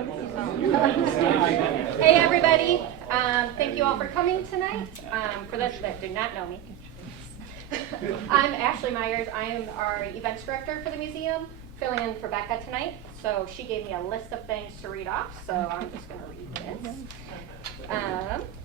Hey everybody, thank you all for coming tonight. For those that do not know me, I'm Ashley Myers. I am our events director for the museum, filling in for Becca tonight. So she gave me a list of things to read off, so I'm just going to read this.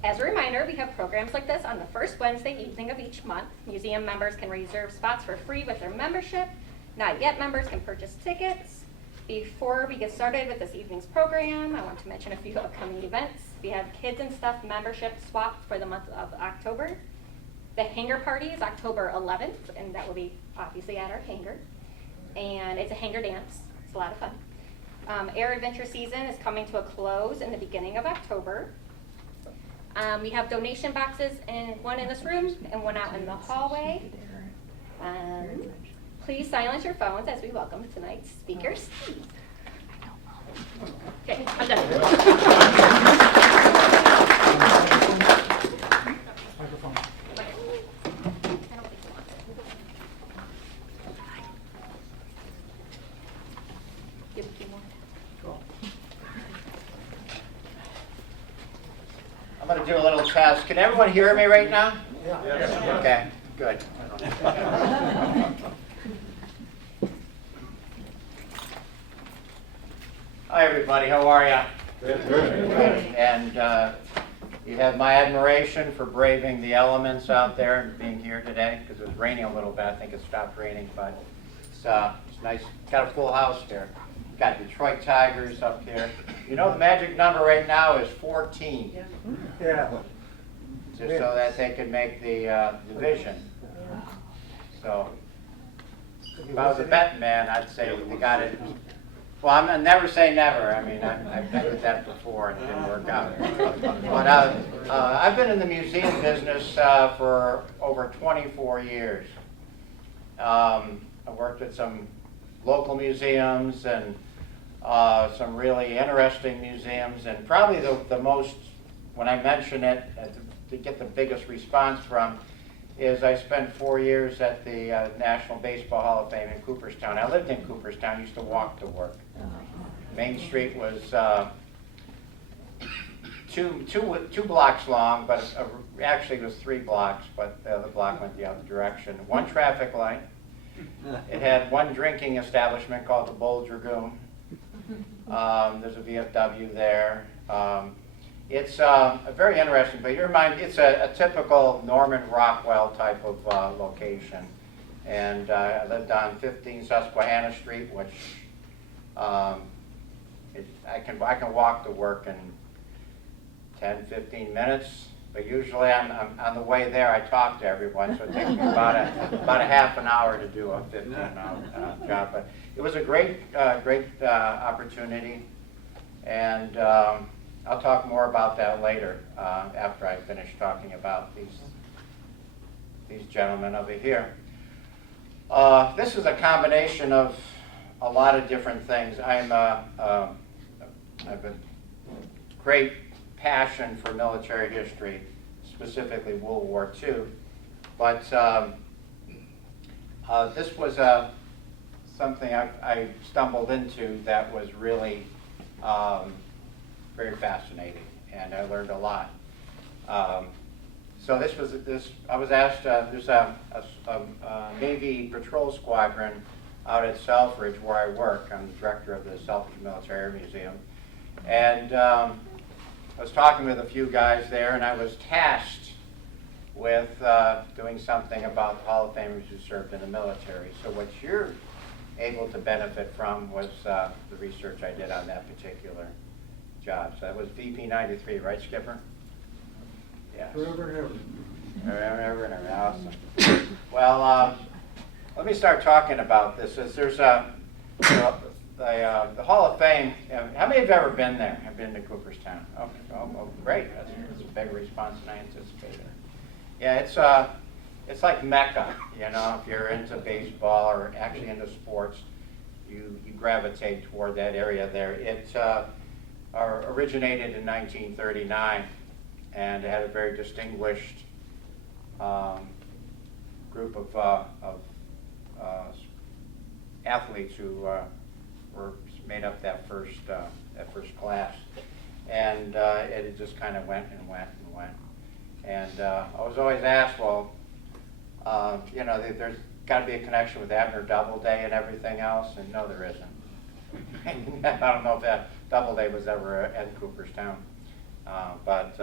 As a reminder, we have programs like this on the first Wednesday evening of each month. Museum members can reserve spots for free with their membership. Not yet members can purchase tickets. Before we get started with this evening's program, I want to mention a few upcoming events. We have Kids and Stuff membership swap for the month of October. The hangar party is October 11th, and that will be obviously at our hangar. And it's a hangar dance. It's a lot of fun. Air adventure season is coming to a close in the beginning of October. We have donation boxes, one in this room and one out in the hallway. Please silence your phones as we welcome tonight's speakers. Okay, I'm done. Microphone. Give a few more. Cool. I'm going to do a little test. Can everyone hear me right now? Yeah. Yes. Okay, good. Hi, everybody. How are you? Good. And you have my admiration for braving the elements out there and being here today, because it was raining a little bit. I think it stopped raining, but it's nice. Got a full house here. Got Detroit Tigers up here. You know the magic number right now is 14. Yeah. Just so that they could make the division. So if I was a betting man, I'd say they got it. Well, I'm never say never. I mean, I've betted that before and it didn't work out. But I've been in the museum business for over 24 years. I worked at some local museums and some really interesting museums, and probably the most, when I mention it, to get the biggest response from, is I spent 4 years at the National Baseball Hall of Fame in Cooperstown. I lived in Cooperstown, used to walk to work. Main Street was two blocks long, but actually it was 3 blocks, but the other block went the other direction. One traffic light. It had one drinking establishment called the Bold Dragoon. There's a VFW there. It's a very interesting, but your mind, it's a typical Norman Rockwell type of location. And I lived on 15 Susquehanna Street, which I can walk to work in 10, 15 minutes. But usually I'm on the way there, I talk to everyone, so it takes me about a half an hour to do a 15-hour job. But it was a great opportunity, and I'll talk more about that later after I finish talking about these gentlemen over here. This is a combination of a lot of different things. I have a great passion for military history, specifically World War II. But this was something I stumbled into that was really very fascinating, and I learned a lot. So I was asked, there's a Navy patrol squadron out at Selfridge where I work. I'm the director of the Selfridge Military Air Museum. And I was talking with a few guys there, and I was tasked with doing something about the Hall of Famers who served in the military. So what you're able to benefit from was the research I did on that particular job. So that was VP 93, right, Skipper? Yes. Forever and ever. Awesome. Well, let me start talking about this. There's the Hall of Fame. How many have ever been there? Have been to Cooperstown? Oh, great. That's a bigger response than I anticipated. Yeah, it's like Mecca. You know, if you're into baseball or actually into sports, you gravitate toward that area there. It originated in 1939, and it had a very distinguished group of athletes who were made up that first class, and it just kind of went and went and went. And I was always asked, well, you know, there's got to be a connection with Abner Doubleday and everything else, and no, there isn't. I don't know if that Doubleday was ever at Cooperstown, but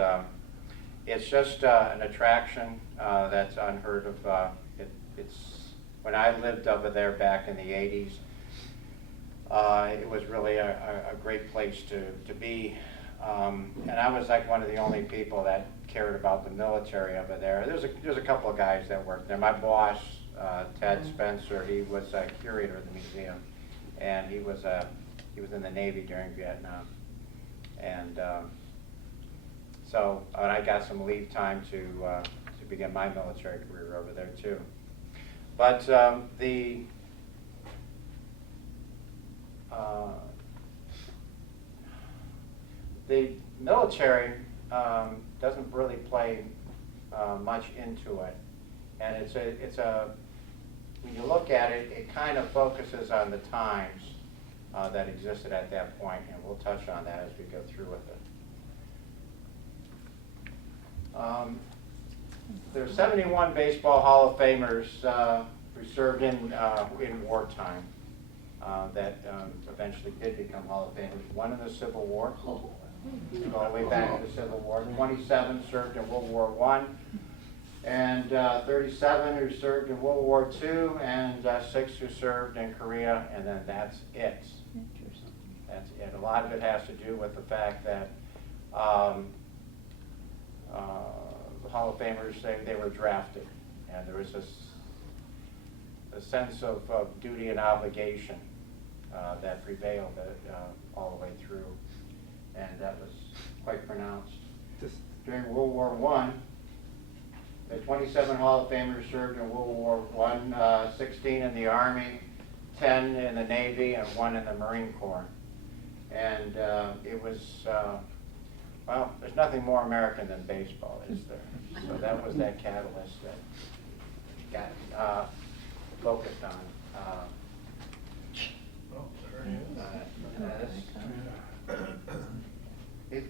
it's just an attraction that's unheard of. It's when I lived over there back in the 80s, it was really a great place to be. And I was like one of the only people that cared about the military over there. There's a couple of guys that worked there. My boss, Ted Spencer, he was a curator of the museum, and he was in the Navy during Vietnam. And so I got some leave time to begin my military career over there too. But the military doesn't really play much into it, and it's a when you look at it, it kind of focuses on the times that existed at that point, and we'll touch on that as we go through with it. There's 71 Baseball Hall of Famers who served in wartime that eventually did become Hall of Famers. One in the Civil War, all the way back to the Civil War. 27 served in World War I, and 37 who served in World War II, and 6 who served in Korea, and then that's it. That's it. A lot of it has to do with the fact that the Hall of Famers, they were drafted, and there was a sense of duty and obligation that prevailed all the way through, and that was quite pronounced. During World War I, the 27 Hall of Famers served in World War I, 16 in the Army, 10 in the Navy, and 1 in the Marine Corps. And it was, well, there's nothing more American than baseball, is there? So that was that catalyst that got focused on.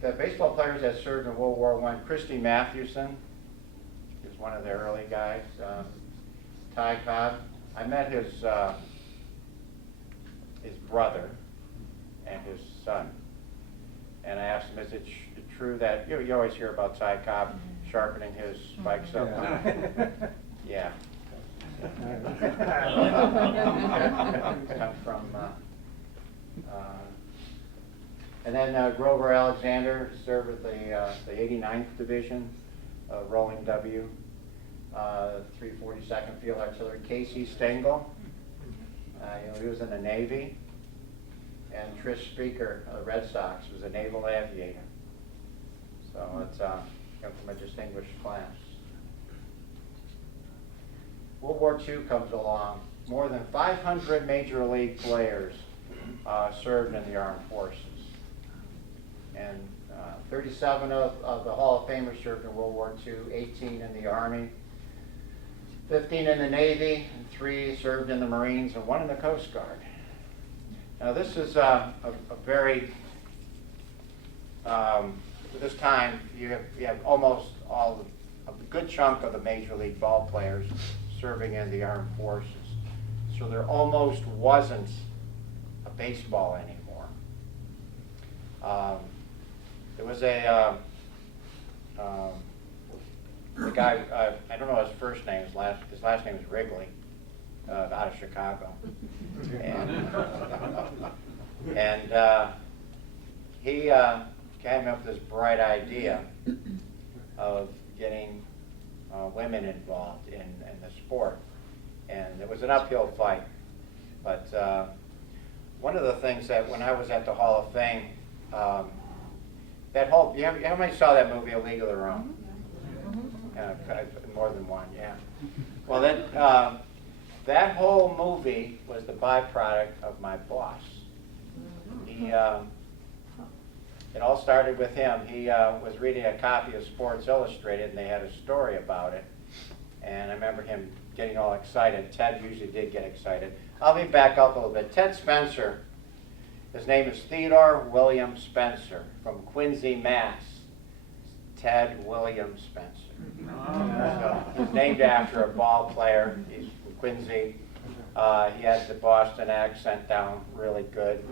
The baseball players that served in World War I, Christy Mathewson is one of their early guys. Ty Cobb. I met his brother and his son, and I asked him, is it true that, you always hear about Ty Cobb sharpening his spikes up? Yeah. Come from, and then Grover Alexander served with the 89th Division, Rolling W, 342nd Field Artillery. Casey Stengel, he was in the Navy. And Trish Speaker of the Red Sox was a naval aviator. So it's come from a distinguished class. World War II comes along. More than 500 major league players served in the armed forces. And 37 of the Hall of Famers served in World War II, 18 in the Army, 15 in the Navy, and 3 served in the Marines, and 1 in the Coast Guard. Now this is a very, this time you have almost a good chunk of the major league ball players serving in the armed forces. So there almost wasn't a baseball anymore. There was a guy, I don't know his first name, his last name is Wrigley, out of Chicago. And he came up with this bright idea of getting women involved in the sport. And it was an uphill fight. But one of the things that when I was at the Hall of Fame, that whole, how many saw that movie, A League of Their Own? More than one, yeah. Well, that whole movie was the byproduct of my boss. He, it all started with him. He was reading a copy of Sports Illustrated, and they had a story about it. And I remember him getting all excited. Ted usually did get excited. I'll be back up a little bit. Ted Spencer His name is Theodore William Spencer from Quincy, Mass. Ted William Spencer. So he's named after a ball player. He's from Quincy. He had the Boston accent down really good,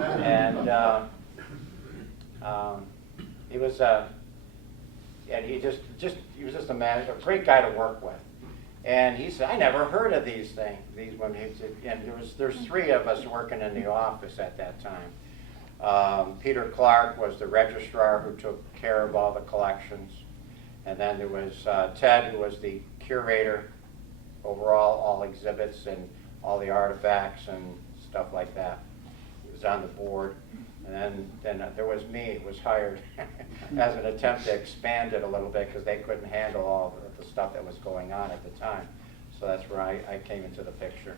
and he was he was just a man, a great guy to work with. And he said, I never heard of these things, these women. And there's three of us working in the office at that time. Peter Clark was the registrar who took care of all the collections. And then there was Ted, who was the curator over all exhibits and all the artifacts and stuff like that. He was on the board. And then there was me, was hired as an attempt to expand it a little bit because they couldn't handle all the stuff that was going on at the time. So that's where I came into the picture.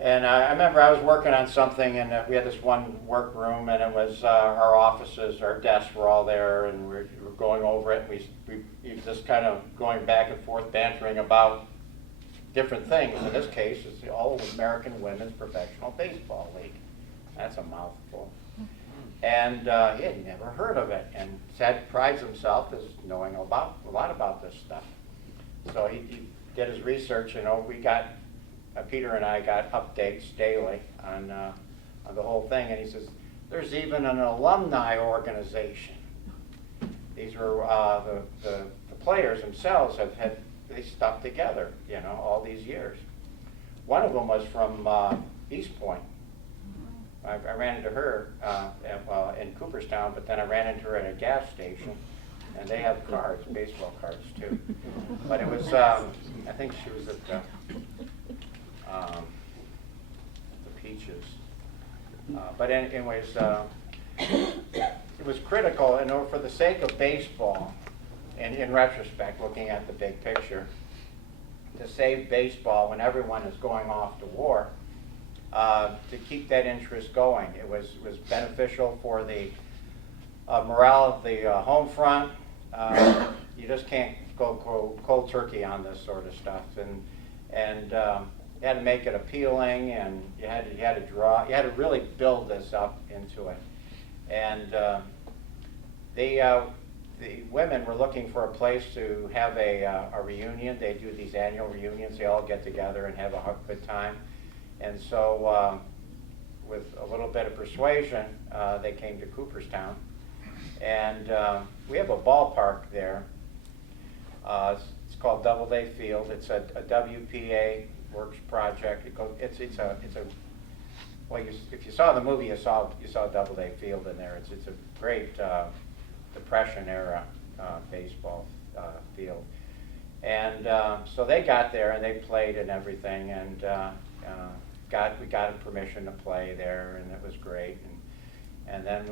And I remember I was working on something, and we had this one workroom, and it was our offices, our desks were all there, and we were going over it. We just kind of going back and forth, bantering about different things. In this case, it's the All-American Women's Professional Baseball League. That's a mouthful. And he had never heard of it. And Ted prides himself as knowing a lot about this stuff. So he did his research, and we got, Peter and I got updates daily on the whole thing. And he says, there's even an alumni organization. These were the players themselves they stuck together, all these years. One of them was from East Point. I ran into her in Cooperstown, but then I ran into her at a gas station, and they have cards, baseball cards too. But it was, I think she was at the Peaches. But anyways, it was critical, and for the sake of baseball, and in retrospect, looking at the big picture, to save baseball when everyone is going off to war, to keep that interest going. It was beneficial for the morale of the home front. You just can't go cold turkey on this sort of stuff, and you had to make it appealing, and you had to really build this up into it. And the women were looking for a place to have a reunion. They do these annual reunions. They all get together and have a good time. And so with a little bit of persuasion, they came to Cooperstown. And we have a ballpark there. It's called Doubleday Field. It's a WPA Works project. Well, if you saw the movie, you saw Doubleday Field in there. It's a great Depression era baseball field. And so they got there and they played and everything, and we got permission to play there, and it was great. And then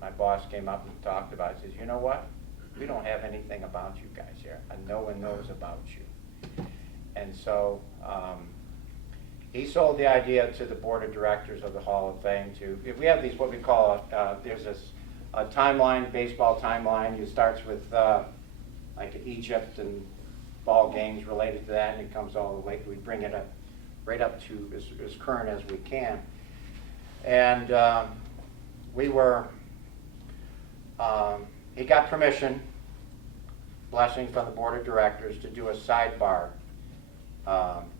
my boss came up and talked about it. He says, you know what? We don't have anything about you guys here, and no one knows about you. And so he sold the idea to the board of directors of the Hall of Fame. We have these, what we call, there's this timeline, baseball timeline. It starts with like Egypt and ball games related to that, and it comes all the way. We bring it up right up to as current as we can. And he got permission, blessing from the board of directors, to do a sidebar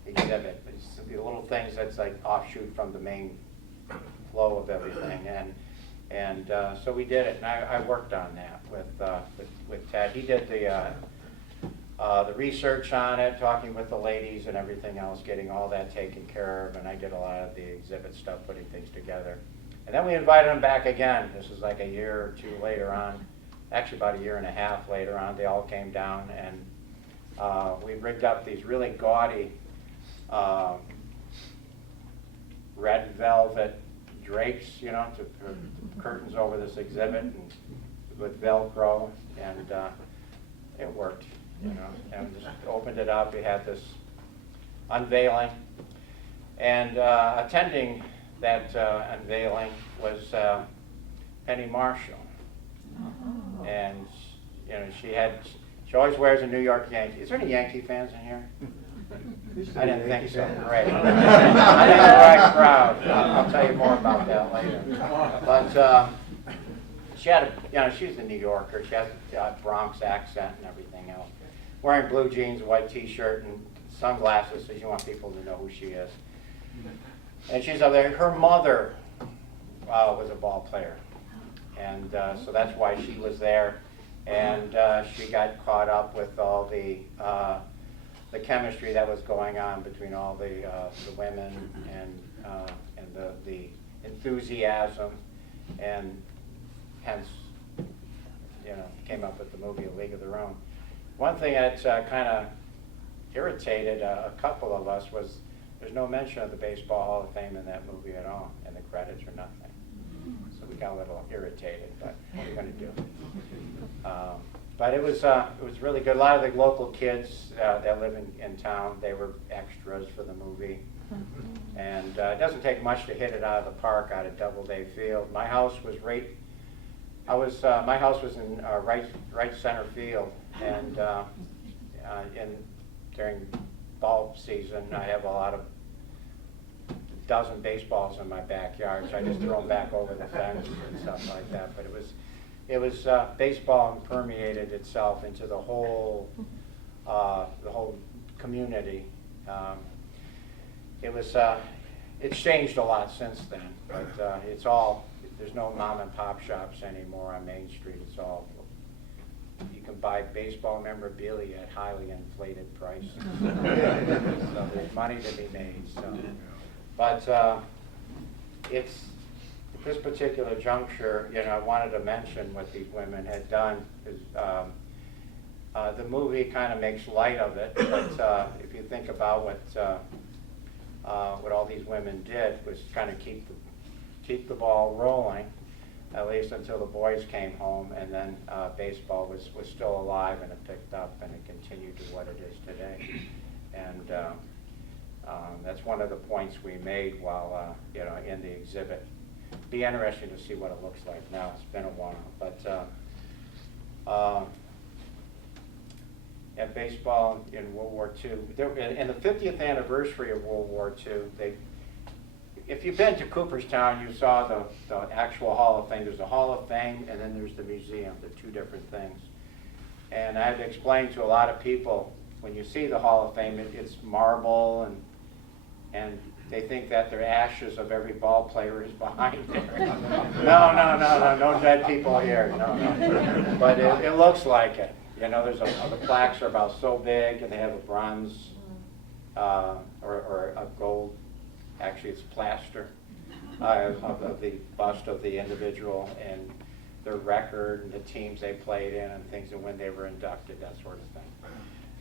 exhibit. It's the little things that's like offshoot from the main flow of everything. And so we did it, and I worked on that with Ted. He did the research on it, talking with the ladies and everything else, getting all that taken care of, and I did a lot of the exhibit stuff, putting things together. And then we invited them back again. This is like a year or two later on, actually about a year and a half later on. They all came down, and we rigged up these really gaudy red velvet drapes, to curtains over this exhibit, and with Velcro, and it worked, and just opened it up. We had this unveiling, and attending that unveiling was Penny Marshall, and she always wears a New York Yankee. Is there any Yankee fans in here? I didn't think so. Right. I didn't the right crowd. I'll tell you more about that later. But she had she's a New Yorker. She has a Bronx accent and everything else. Wearing blue jeans, white T-shirt, and sunglasses, so you want people to know who she is. And she's up there. Her mother was a ball player, and so that's why she was there. And she got caught up with all the chemistry that was going on between all the women and the enthusiasm, and hence, came up with the movie A League of Their Own. One thing that kind of irritated a couple of us was there's no mention of the Baseball Hall of Fame in that movie at all, in the credits or nothing. So we got a little irritated, but what are you going to do? But it was really good. A lot of the local kids that live in town, they were extras for the movie. And it doesn't take much to hit it out of the park, out of Doubleday Field. My house was my house was in right center field, and during ball season, I have a dozen baseballs in my backyard, so I just throw them back over the fence and stuff like that. But it was baseball permeated itself into the whole community. It's changed a lot since then, but there's no mom and pop shops anymore on Main Street. It's all, you can buy baseball memorabilia at highly inflated prices. So there's money to be made. So, but at this particular juncture, I wanted to mention what these women had done, because the movie kind of makes light of it. But if you think about what all these women did, was kind of keep the ball rolling, at least until the boys came home, and then baseball was still alive, and it picked up, and it continued to what it is today. And that's one of the points we made while in the exhibit. Be interesting to see what it looks like now. It's been a while, but at baseball in World War II, in the 50th anniversary of World War II, if you've been to Cooperstown, you saw the actual Hall of Fame. There's the Hall of Fame, and then there's the museum. They're two different things. And I had to explain to a lot of people, when you see the Hall of Fame, it's marble, and they think that the ashes of every ball player is behind there. No dead people here. No. But it looks like it. The plaques are about so big, and they have a bronze or a gold. Actually, it's plaster of the bust of the individual and their record and the teams they played in and things, and when they were inducted, that sort of thing.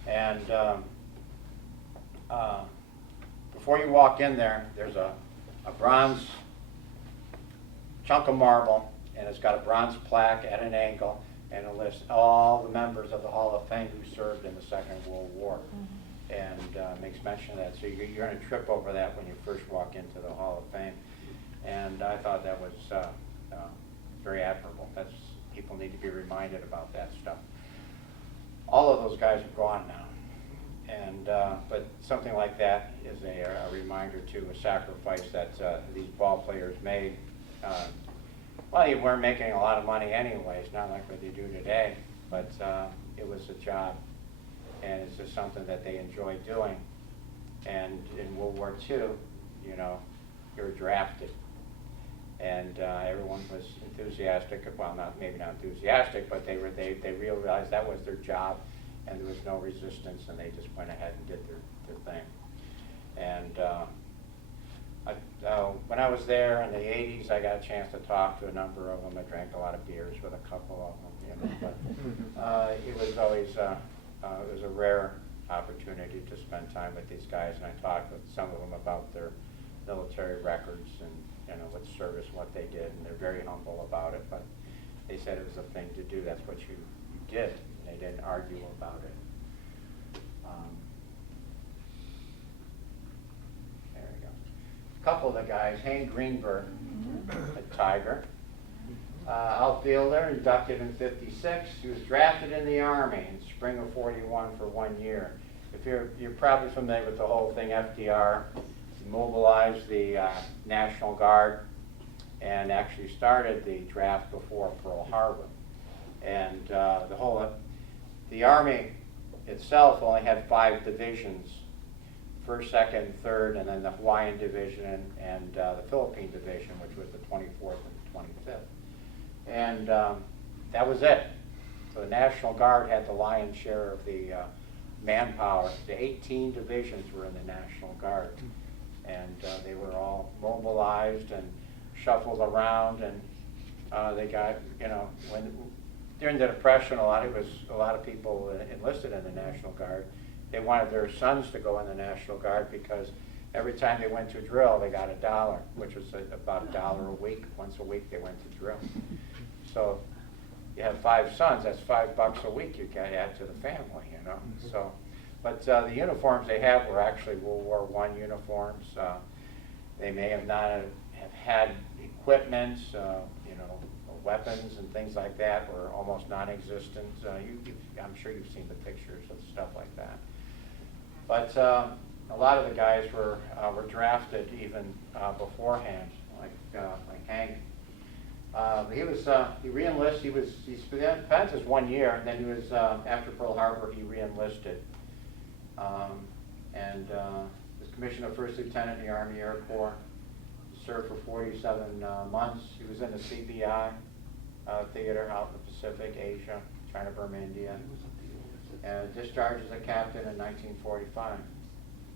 And before you walk in there, there's a bronze chunk of marble, and it's got a bronze plaque at an angle, and it lists all the members of the Hall of Fame who served in the Second World War. And makes mention of that. So you're going to trip over that when you first walk into the Hall of Fame. And I thought that was very admirable. People need to be reminded about that stuff. All of those guys are gone now. And but something like that is a reminder to a sacrifice that these ball players made. Well, you weren't making a lot of money anyways, not like what they do today, but it was a job. And it's just something that they enjoy doing. And in World War II, you were drafted. And everyone was enthusiastic, well, maybe not enthusiastic, but they realized that was their job, and there was no resistance, and they just went ahead and did their thing. And when I was there in the 80s, I got a chance to talk to a number of them. I drank a lot of beers with a couple of them, but it was always it was a rare opportunity to spend time with these guys, and I talked with some of them about their military records and what service, what they did, and they're very humble about it. But they said it was a thing to do. That's what you did. And they didn't argue about it. There we go. A couple of the guys, Hank Greenberg, a Tiger. Outfielder, inducted in '56. He was drafted in the Army in spring of '41 for 1 year. if you're probably familiar with the whole thing, FDR mobilized the National Guard and actually started the draft before Pearl Harbor. And the Army itself only had 5 divisions, 1st, 2nd, 3rd, and then the Hawaiian Division and the Philippine Division, which was the 24th and 25th. And that was it. So the National Guard had the lion's share of the manpower. The 18 divisions were in the National Guard. And they were all mobilized and shuffled around, and they got, during the Depression, a lot of people enlisted in the National Guard. They wanted their sons to go in the National Guard because every time they went to drill, they got $1, which was about $1 a week. Once a week they went to drill. So you have 5 sons, that's $5 a week you can add to the family, So, but the uniforms they have were actually World War I uniforms. They may have not have had equipment, weapons and things like that were almost non-existent. I'm sure you've seen the pictures of stuff like that. But a lot of the guys were drafted even beforehand, like Hank. He re-enlisted. He spent his 1 year, and then he was after Pearl Harbor he re-enlisted, and was commissioned a first lieutenant in the Army Air Corps. Served for 47 months. He was in the CBI theater out in the Pacific, Asia, China, Burma, India, and discharged as a captain in 1945.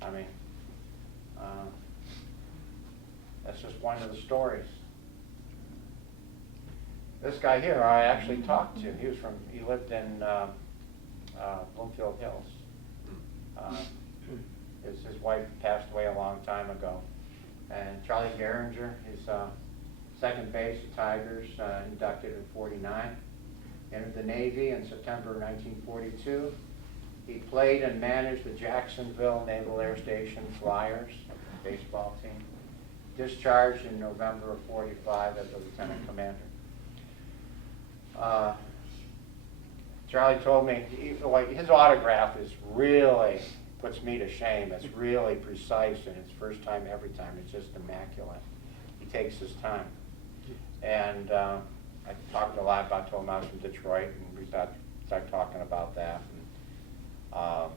I mean, that's just one of the stories. This guy here, I actually talked to. He lived in Bloomfield Hills. His wife passed away a long time ago. And Charlie Gehringer, his second base, the Tigers, inducted in '49. Entered the Navy in September 1942. He played and managed the Jacksonville Naval Air Station Flyers baseball team. Discharged in November of '45 as a lieutenant commander. Charlie told me, his autograph is really, puts me to shame. It's really precise, and it's first time, every time. It's just immaculate. He takes his time. And I talked a lot about, told him I was from Detroit, and we started talking about that. And,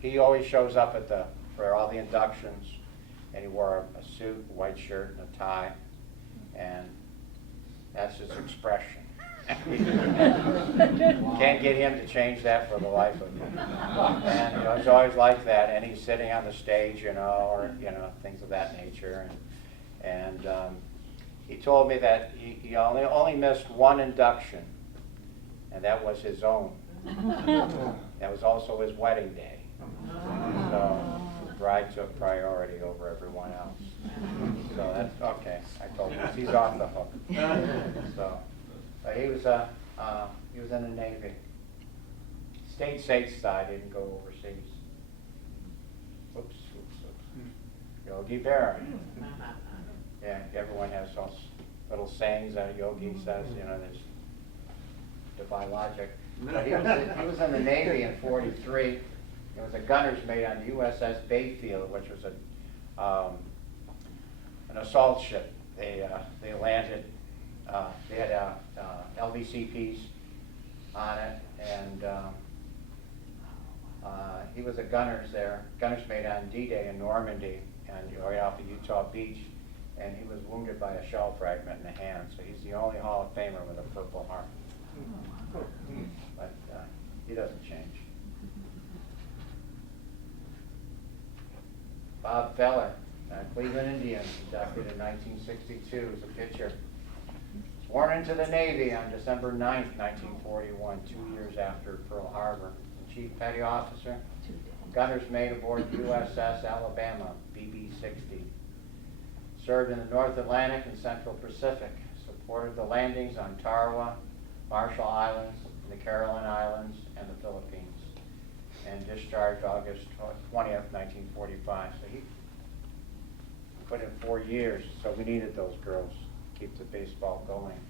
he always shows up for all the inductions, and he wore a suit, a white shirt, and a tie, and that's his expression. Can't get him to change that for the life of him. And it's always like that, and he's sitting on the stage, or things of that nature. And he told me that he only missed one induction, and that was his own. That was also his wedding day. So the bride took priority over everyone else. So that's okay. I told him he's off the hook. So he was in the Navy. Stayed stateside, didn't go overseas. Oops. Yogi Berra. Yeah, everyone has those little sayings that Yogi says, there's defy logic. But he was in the Navy in '43. It was a gunner's mate on USS Bayfield, which was an assault ship. They landed. They had LVCPs on it, and he was a gunner's mate on D-Day in Normandy, and right off of Utah Beach, and he was wounded by a shell fragment in the hand. So he's the only Hall of Famer with a Purple Heart. But he doesn't change. Bob Feller, Cleveland Indians, inducted in 1962 as a pitcher. Sworn into the Navy on December 9th, 1941, 2 years after Pearl Harbor. Chief Petty Officer, gunner's mate aboard USS Alabama, BB-60. Served in the North Atlantic and Central Pacific. Supported the landings on Tarawa, Marshall Islands, the Caroline Islands, and the Philippines. And discharged August 20th, 1945. So he put in 4 years, so we needed those girls to keep the baseball going.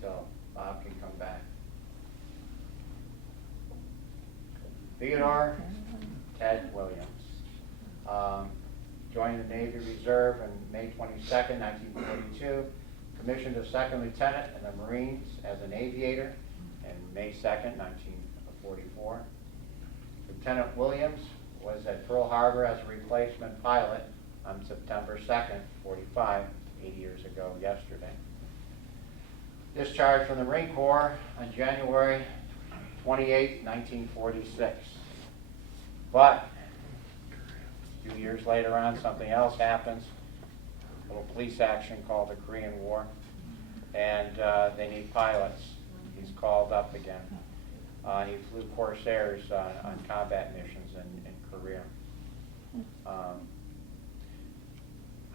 So Bob can come back. Theodore Ted Williams. Joined the Navy Reserve on May 22nd, 1942. Commissioned a second lieutenant in the Marines as an aviator in May 2nd, 1944. Lieutenant Williams was at Pearl Harbor as a replacement pilot on September 2nd, 45, 80 years ago yesterday. Discharged from the Marine Corps on January 28, 1946. But a few years later on, something else happens. A little police action called the Korean War, and they need pilots. He's called up again. He flew Corsairs on combat missions in Korea.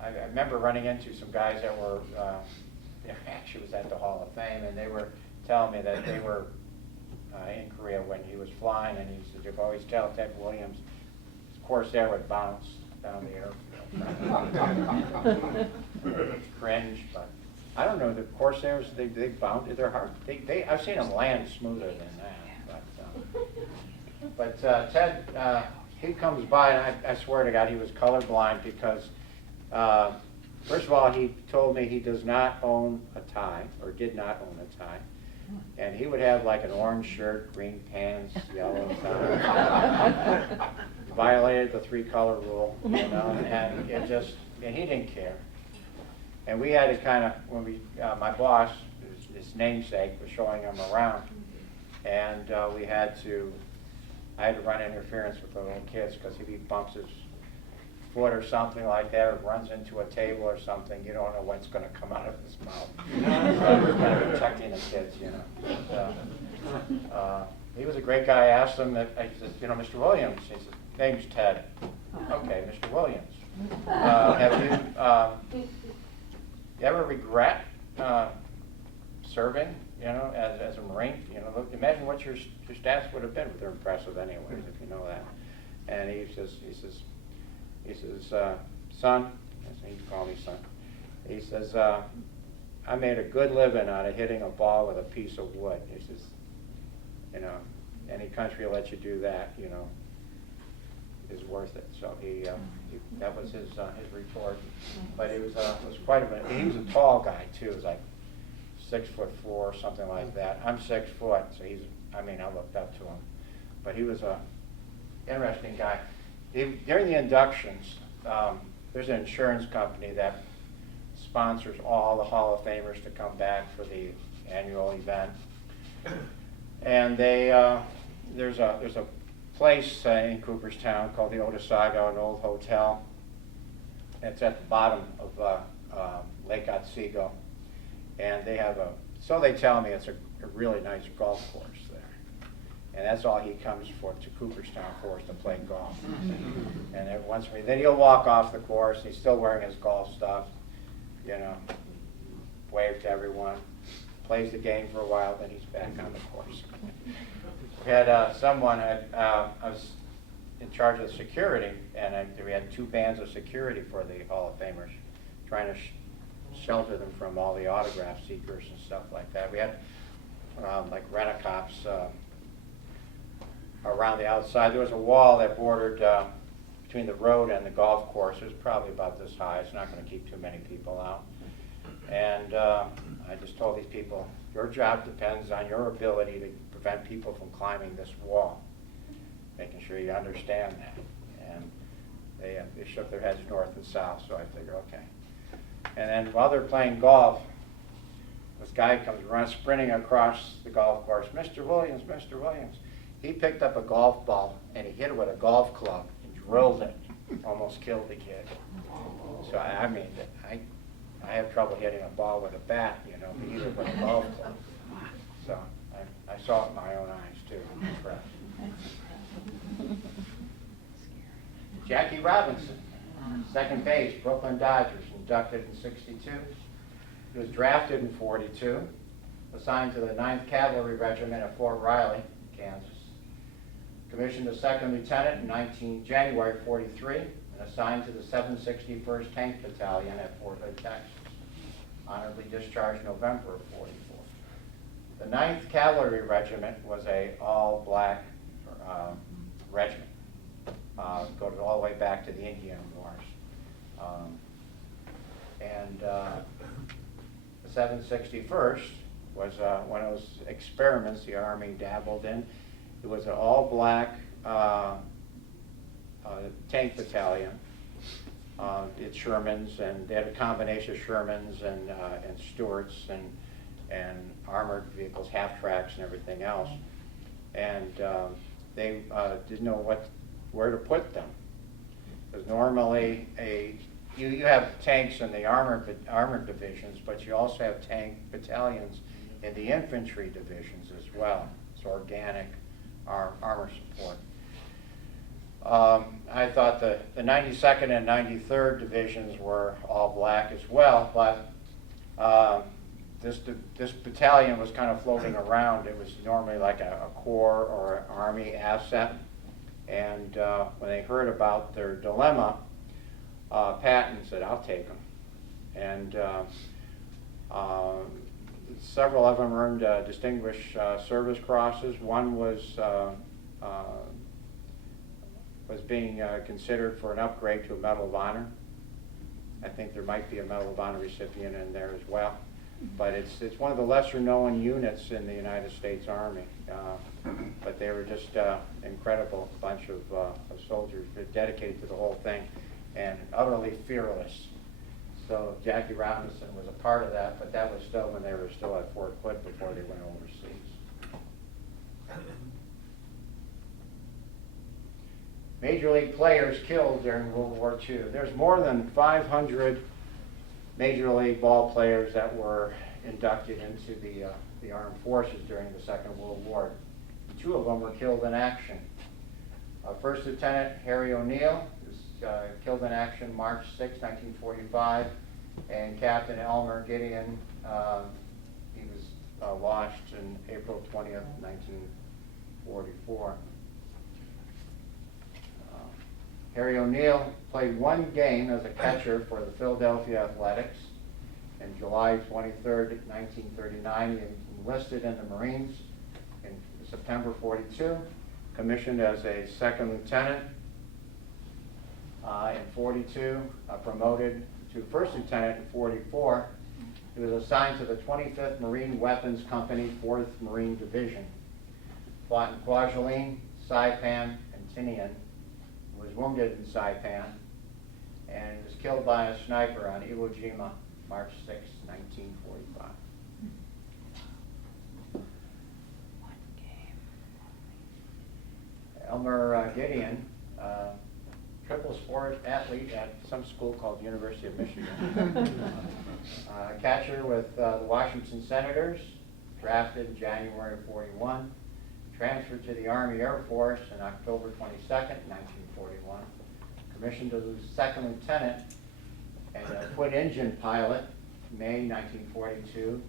I remember running into some guys that were, actually was at the Hall of Fame, and they were telling me that they were in Korea when he was flying, and he said, "You always tell Ted Williams, his Corsair would bounce down the airfield." Cringe, but I don't know, the Corsairs, they bounce, they're hard. I've seen them land smoother than that. But Ted, he comes by, and I swear to God, he was colorblind because, first of all, he told me he does not own a tie, or did not own a tie. And he would have like an orange shirt, green pants, yellow tie. Violated the 3-color rule, you know, and and he didn't care. And we had to kind of, when my boss, his namesake, was showing him around, and I had to run interference with the little kids, because if he bumps his foot or something like that, or runs into a table or something, you don't know what's going to come out of his mouth. So I was kind of protecting the kids, you know. But, he was a great guy. I asked him, I said, you know, Mr. Williams, he said, name's Ted. Okay, Mr. Williams. Have you ever regret serving, you know, as a Marine? You know, imagine what your stats would have been. They're impressive anyways, if you know that. And he says, son, he called me son. He says, I made a good living out of hitting a ball with a piece of wood. He says, you know, any country will let you do that, you know, is worth it. So that was his retort. But it was quite he was a tall guy too. He was like 6'4" or something like that. I'm 6 foot, so I looked up to him. But he was a interesting guy. During the inductions, there's an insurance company that sponsors all the Hall of Famers to come back for the annual event. And there's a place in Cooperstown called the Otesaga, an old hotel. It's at the bottom of Lake Otsego. And they have so they tell me it's a really nice golf course there. And that's all he comes to Cooperstown for, is to play golf. And then he'll walk off the course. He's still wearing his golf stuff, you know, wave to everyone, plays the game for a while, then he's back on the course. We had I was in charge of the security, and we had 2 bands of security for the Hall of Famers, trying to shelter them from all the autograph seekers and stuff like that. We had like rent-a-cops around the outside. There was a wall that bordered between the road and the golf course. It was probably about this high. It's not going to keep too many people out. And I just told these people, your job depends on your ability to prevent people from climbing this wall, making sure you understand that. And they shook their heads north and south, so I figured, okay. And then while they're playing golf, this guy comes sprinting across the golf course. Mr. Williams, Mr. Williams. He picked up a golf ball and he hit it with a golf club and drilled it. Almost killed the kid. So I have trouble hitting a ball with a bat, you know, either with a golf club. So I saw it in my own eyes too. I'm impressed. Jackie Robinson, second base, Brooklyn Dodgers, inducted in '62. He was drafted in '42, assigned to the 9th Cavalry Regiment at Fort Riley, Kansas. Commissioned a second lieutenant in January '43, and assigned to the 761st Tank Battalion at Fort Hood, Texas. Honorably discharged November of '44. The 9th Cavalry Regiment was a all-black regiment. Goes all the way back to the Indian Wars. And the 761st was one of those experiments the Army dabbled in. It was an all-black tank battalion. It's Shermans, and they had a combination of Shermans and Stuarts and armored vehicles, half-tracks and everything else. And they didn't know where to put them. Because normally you have tanks in the armored divisions, but you also have tank battalions in the infantry divisions as well. It's organic armor support. I thought the 92nd and 93rd divisions were all black as well, but this battalion was kind of floating around. It was normally like a corps or an army asset. And when they heard about their dilemma, Patton said, "I'll take them." And several of them earned Distinguished Service Crosses. One was being considered for an upgrade to a Medal of Honor. I think there might be a Medal of Honor recipient in there as well. But it's one of the lesser known units in the United States Army. But they were just incredible bunch of soldiers dedicated to the whole thing and utterly fearless. So Jackie Robinson was a part of that, but that was still when they were still at Fort Hood before they went overseas. Major League players killed during World War II. There's more than 500 Major League ball players that were inducted into the armed forces during the Second World War. 2 of them were killed in action. First Lieutenant Harry O'Neill was killed in action March 6, 1945, and Captain Elmer Gideon, he was launched in April 20th, 1944. Harry O'Neill played 1 game as a catcher for the Philadelphia Athletics. In July 23rd, 1939, he enlisted in the Marines. In September 42, commissioned as a 2nd lieutenant. In 42, promoted to 1st lieutenant in 44. He was assigned to the 25th Marine Weapons Company, 4th Marine Division. Fought in Kwajalein, Saipan, and Tinian. Was wounded in Saipan and was killed by a sniper on Iwo Jima, March 6, 1945. Elmer Gideon, triple sport athlete at some school called University of Michigan. Catcher with the Washington Senators, drafted in January of 41. Transferred to the Army Air Force on October 22nd, 1941. Commissioned as a 2nd lieutenant and a twin engine pilot, May 1942.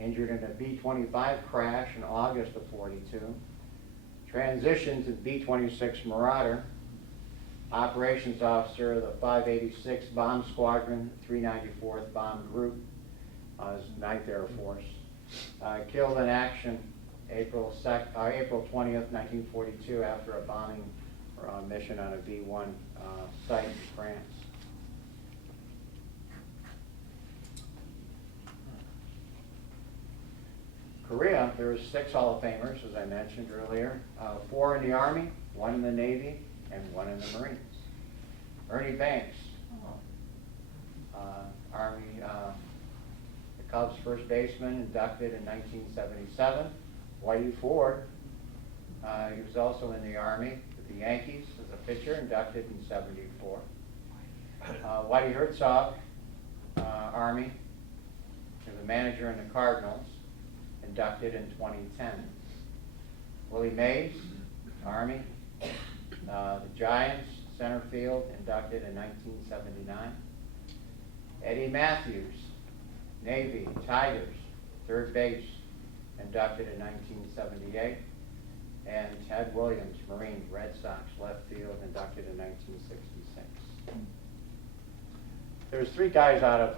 Injured in a B-25 crash in August of 42. Transitioned to the B-26 Marauder. Operations officer of the 586th Bomb Squadron, 394th Bomb Group, as 9th Air Force. Killed in action April 20th, 1942, after a bombing mission on a B-1 site in France. Korea, there was 6 Hall of Famers, as I mentioned earlier. 4 in the Army, 1 in the Navy, and 1 in the Marines. Ernie Banks, Army, the Cubs first baseman, inducted in 1977. Whitey Ford, he was also in the Army with the Yankees as a pitcher, inducted in 74. Whitey Herzog, Army, as a manager in the Cardinals, inducted in 2010. Willie Mays, Army, the Giants, center field, inducted in 1979. Eddie Matthews, Navy, Tigers, third base, inducted in 1978, and Ted Williams, Marine, Red Sox, left field, inducted in 1966. There was 3 guys out of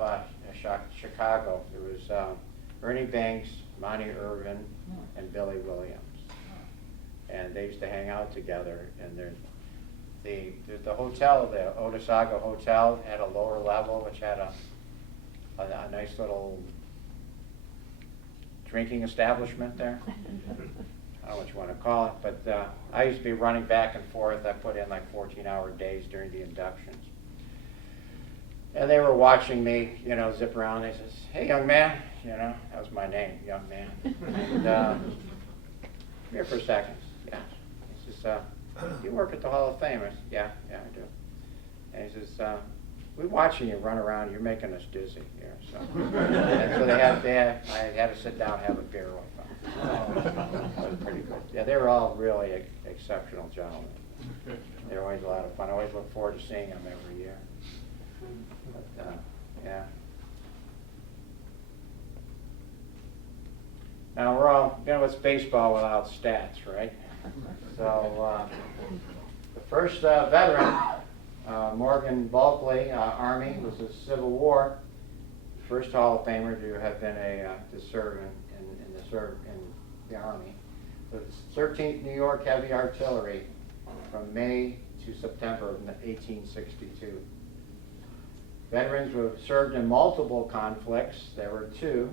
Chicago. There was Ernie Banks, Monty Irvin, and Billy Williams. and they used to hang out together. And the hotel, the Otesaga Hotel, had a lower level, which had a nice little drinking establishment there. I don't know what you want to call it, but I used to be running back and forth. I put in like 14-hour days during the inductions. And they were watching me, you know, zip around. They says, "Hey, young man," you know, that was my name, young man. And, come here for a second. Yeah. He says, "You work at the Hall of Fame?" I said, yeah, I do. And he says, "We're watching you run around. You're making us dizzy here." So, and so I had to sit down and have a beer with them. That was pretty good. Yeah, they were all really exceptional gentlemen. They were always a lot of fun. I always look forward to seeing them every year. But, yeah. Now we're all, you know, it's baseball without stats, right? So the first veteran, Morgan Bulkley, Army, was a Civil War. First Hall of Famer to have been to serve in the Army. The 13th New York Heavy Artillery from May to September of 1862. Veterans who have served in multiple conflicts. There were two.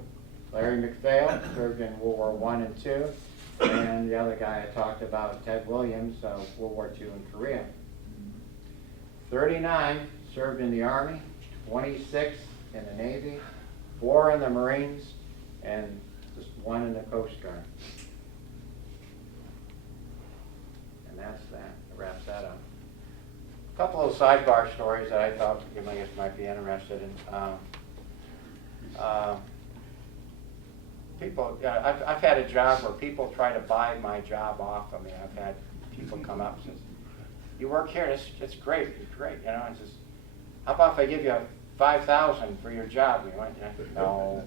Larry McPhail served in World War I and II, and the other guy I talked about, Ted Williams, World War II in Korea. 39 served in the Army, 26 in the Navy, 4 in the Marines, and just 1 in the Coast Guard. And that's that. That wraps that up. A couple of sidebar stories that I thought you might be interested in. People, I've had a job where people try to buy my job off of me. I've had people come up and say, "You work here, it's great, it's great." You know, and says, "How about if I give you $5,000 for your job?" We went, no.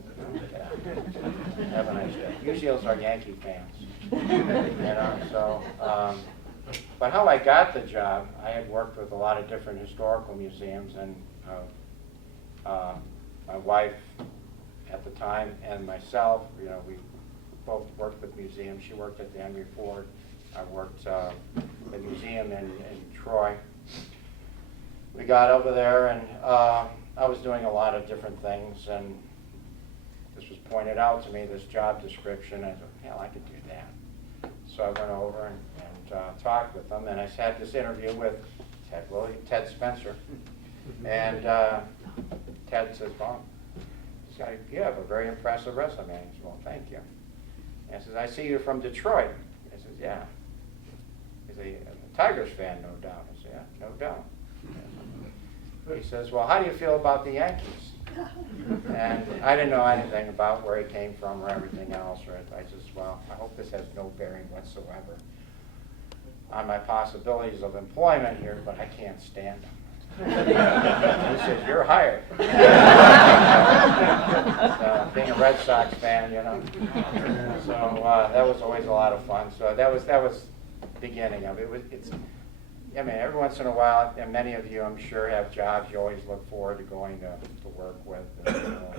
Have a nice day. Usually those are Yankee fans. You know, so. But how I got the job, I had worked with a lot of different historical museums, and my wife at the time and myself, you know, we both worked with museums. She worked at the Henry Ford. I worked at the museum in Troy. We got over there, and I was doing a lot of different things, and this was pointed out to me, this job description. I thought, hell, I could do that. So I went over and talked with them, and I had this interview with Ted Spencer. And Ted says, "Well, you have a very impressive resume." I said, "Well, thank you." And he says, "I see you're from Detroit." I says, "Yeah." He says, "A Tigers fan, no doubt." I said, "Yeah, no doubt." He says, "Well, how do you feel about the Yankees?" And I didn't know anything about where he came from or everything else. Right? I just, well, I hope this has no bearing whatsoever on my possibilities of employment here, but I can't stand them. He says, "You're hired." Being a Red Sox fan, you know. So that was always a lot of fun. So that was the beginning of it. I mean, every once in a while, and many of you, I'm sure, have jobs you always look forward to going to work with. And, you know,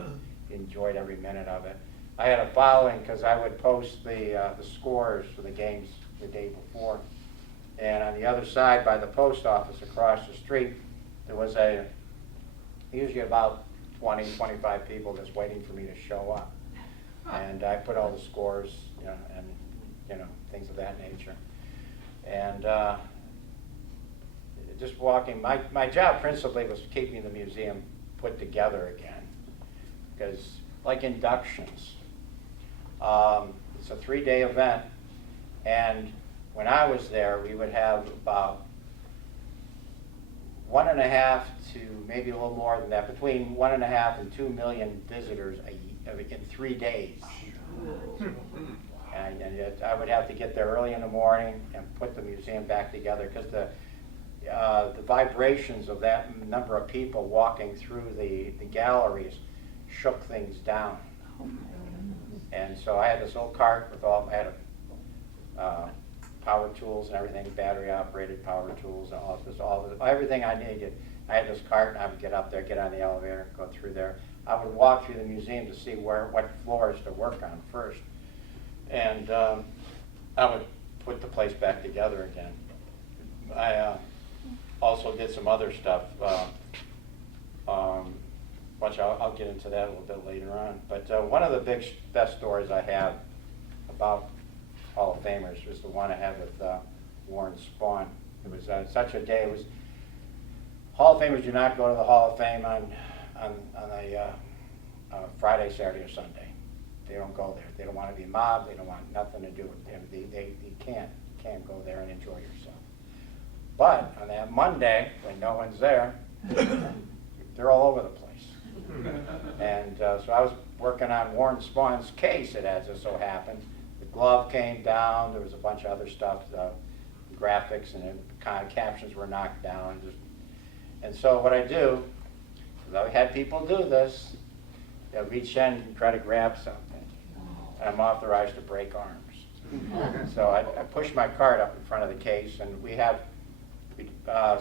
enjoyed every minute of it. I had a following because I would post the scores for the games the day before. And on the other side, by the post office across the street, there was usually about 20, 25 people just waiting for me to show up. And I put all the scores, you know, and, you know, things of that nature. And just walking, my job principally was keeping the museum put together again. Because, like inductions, it's a 3-day event, and when I was there, we would have about 1.5 to maybe a little more than that, between 1.5 and 2 million visitors in 3 days. And I would have to get there early in the morning and put the museum back together, because the vibrations of that number of people walking through the galleries shook things down. And so I had this old cart with I had power tools and everything, battery operated power tools and everything I needed. I had this cart, and I would get up there, get on the elevator, go through there. I would walk through the museum to see what floors to work on first. And I would put the place back together again. I also did some other stuff, which I'll get into that a little bit later on. But one of the best stories I have about Hall of Famers was the one I had with Warren Spahn. It was such a day. It was Hall of Famers do not go to the Hall of Fame on a Friday, Saturday, or Sunday. They don't go there. They don't want to be mobbed. They don't want nothing to do with them. You can't go there and enjoy yourself. But on that Monday, when no one's there, they're all over the place. And so I was working on Warren Spahn's case, it as it so happened. The glove came down. There was a bunch of other stuff, graphics and kind of captions were knocked down. And so what I do, because I had people do this, they'll reach in and try to grab something. And I'm authorized to break arms. So I push my card up in front of the case, and we have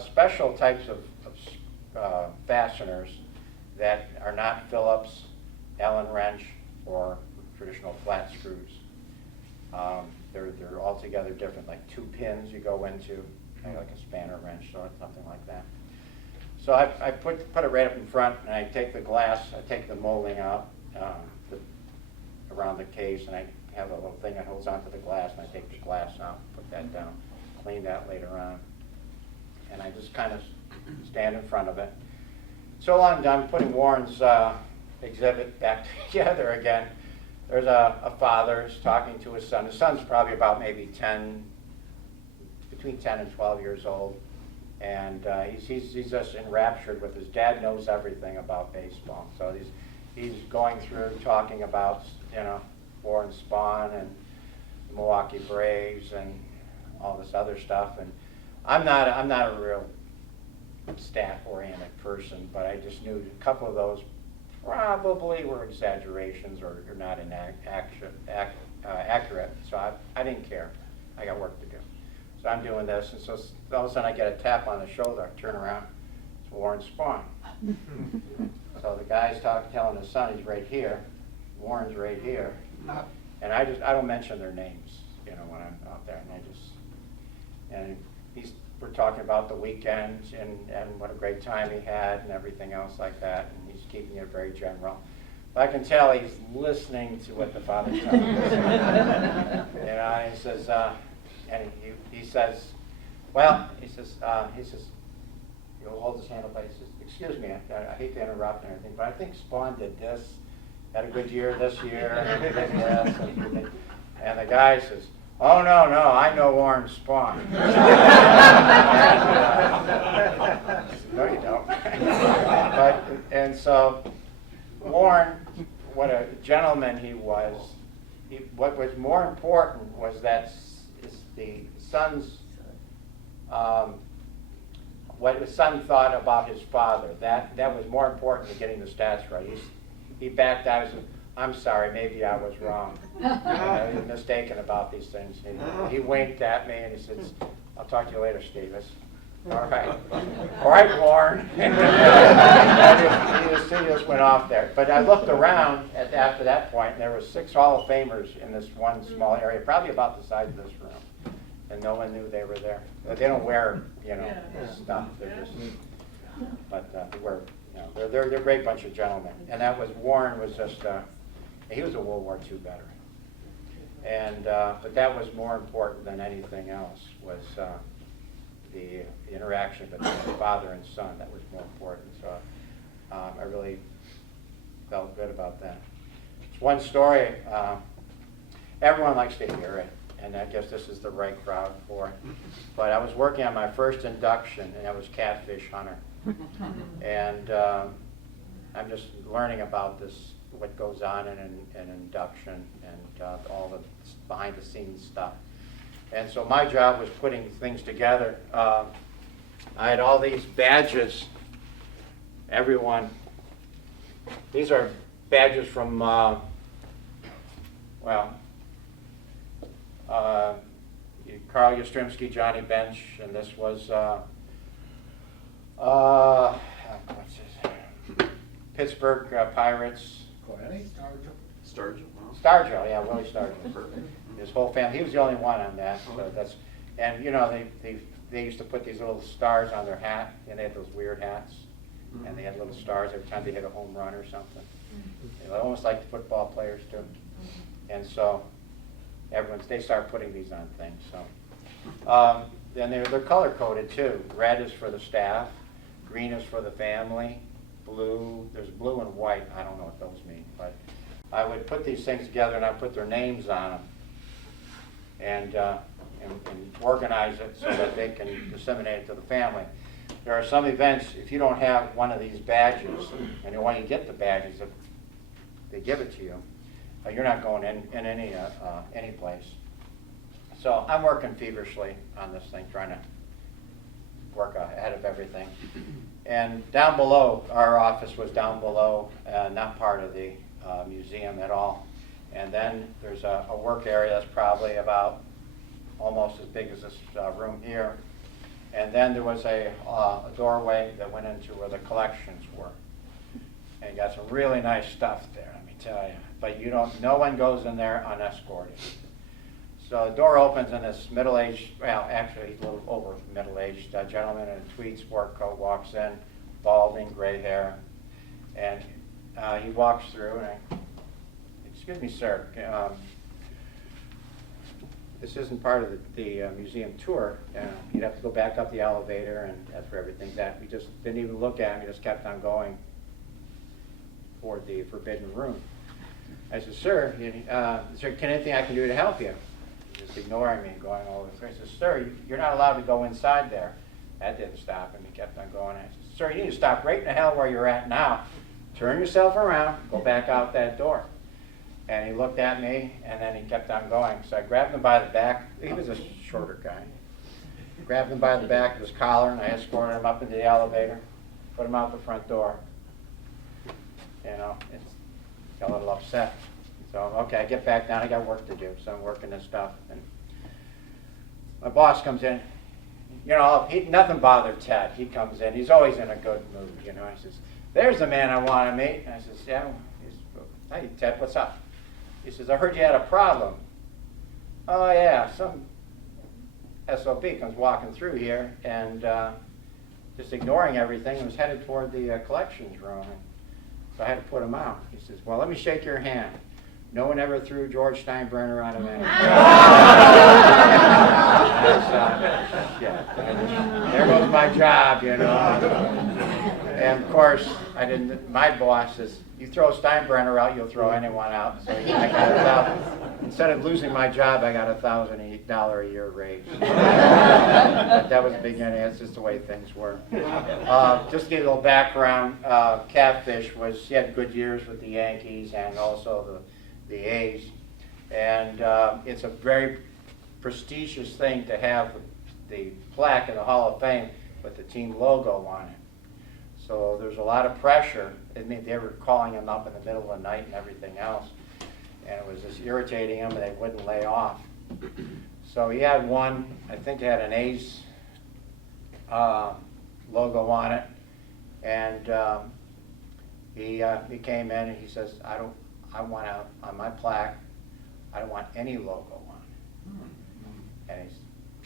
special types of fasteners that are not Phillips, Allen wrench, or traditional flat screws. They're altogether different, like 2 pins you go into, kind of like a spanner wrench or something like that. So I put it right up in front, and I take the glass, I take the molding out around the case, and I have a little thing that holds onto the glass, and I take the glass out, put that down, clean that later on. And I just kind of stand in front of it. So I'm done putting Warren's exhibit back together again. There's a father who's talking to his son. His son's probably about maybe between 10 and 12 years old. And he's just enraptured with his dad knows everything about baseball. So he's going through talking about, Warren Spahn and the Milwaukee Braves and all this other stuff. And I'm not a real stat-oriented person, but I just knew a couple of those probably were exaggerations or not accurate. So I didn't care. I got work to do. So I'm doing this, and so all of a sudden I get a tap on the shoulder. I turn around. It's Warren Spahn. So the guy's telling his son he's right here. Warren's right here. And I don't mention their names, when I'm out there. And we're talking about the weekend and what a great time he had and everything else like that. And he's keeping it very general. But I can tell he's listening to what the father's telling him. And he says, and he says, he'll hold his hand up. He says, excuse me, I hate to interrupt and everything, but I think Spahn did this, had a good year this year, and did this, and the guy says, oh, no, I know Warren Spahn. No, you don't. And so Warren, what a gentleman he was, what was more important was that the son's, what his son thought about his father. That was more important than getting the stats right. He backed out and said, I'm sorry, maybe I was wrong. He was mistaken about these things. He winked at me and he says, I'll talk to you later, Steve. All right. All right, Warren. He just went off there. But I looked around after that point, and there were 6 Hall of Famers in this one small area, probably about the size of this room. And no one knew they were there. They don't wear, stuff. They're just, but they wear, they're a great bunch of gentlemen. And that was, Warren was just, he was a World War II veteran. And, but that was more important than anything else, was the interaction between father and son. That was more important. So I really felt good about that. It's one story, everyone likes to hear it, and I guess this is the right crowd for it. But I was working on my first induction, and I was catfish hunter. And I'm just learning about this, what goes on in an induction and all the behind-the-scenes stuff. And so my job was putting things together. I had all these badges. Everyone, these are badges from, Carl Yastrzemski, Johnny Bench, and this was, Pittsburgh Pirates. Sturgill, huh? Stargill, yeah, Willie Stargill. His whole family, he was the only one on that, so that's, and you know, they used to put these little stars on their hat, and they had those weird hats, and they had little stars every time they hit a home run or something. You know, almost like the football players do. And so, they start putting these on things, so. Then they're color coded too. Red is for the staff, green is for the family, blue, there's blue and white, I don't know what those mean, but I would put these things together and I put their names on them and organize it so that they can disseminate it to the family. There are some events, if you don't have one of these badges, and when you get the badges, if they give it to you, you're not going in any place. So I'm working feverishly on this thing, trying to work ahead of everything. And down below, our office was down below, not part of the museum at all. And then there's a work area that's probably about almost as big as this room here. And then there was a doorway that went into where the collections were. And you got some really nice stuff there, let me tell you. But no one goes in there unescorted. So the door opens and this middle-aged, well, actually he's a little over middle-aged gentleman in a tweed sport coat walks in, balding, gray hair. And he walks through and excuse me, sir, this isn't part of the museum tour. You'd have to go back up the elevator, and that's where everything's at. We just didn't even look at him. We just kept on going toward the forbidden room. I said, sir, is there anything I can do to help you? Just ignoring me and going all over the place. I said, sir, you're not allowed to go inside there. That didn't stop him. He kept on going. I said, sir, you need to stop right in the hell where you're at now. Turn yourself around, go back out that door. And he looked at me, and then he kept on going. So I grabbed him by the back. He was a shorter guy. Grabbed him by the back of his collar, and I escorted him up into the elevator, put him out the front door. You know, got a little upset. So, okay, I get back down. I got work to do, so I'm working this stuff. And my boss comes in. You know, nothing bothered Ted. He comes in. He's always in a good mood, you know. He says, there's the man I want to meet. And I says, yeah. Hey, Ted, what's up? He says, I heard you had a problem. Oh, yeah, some SOB comes walking through here and just ignoring everything and was headed toward the collections room. And so I had to put him out. He says, well, let me shake your hand. No one ever threw George Steinbrenner out of anything. There goes my job, you know. And of course, my boss says, you throw Steinbrenner out, you'll throw anyone out. So instead of losing my job, I got a $1,000 a year raise. That was the beginning. That's just the way things were. Just to give you a little background, Catfish he had good years with the Yankees and also the A's. And it's a very prestigious thing to have the plaque in the Hall of Fame with the team logo on it. So there's a lot of pressure. I mean, they were calling him up in the middle of the night and everything else. And it was just irritating him, and they wouldn't lay off. So he had one, I think it had an A's logo on it. And he came in and he says, I want out on my plaque, I don't want any logo on it. And he's,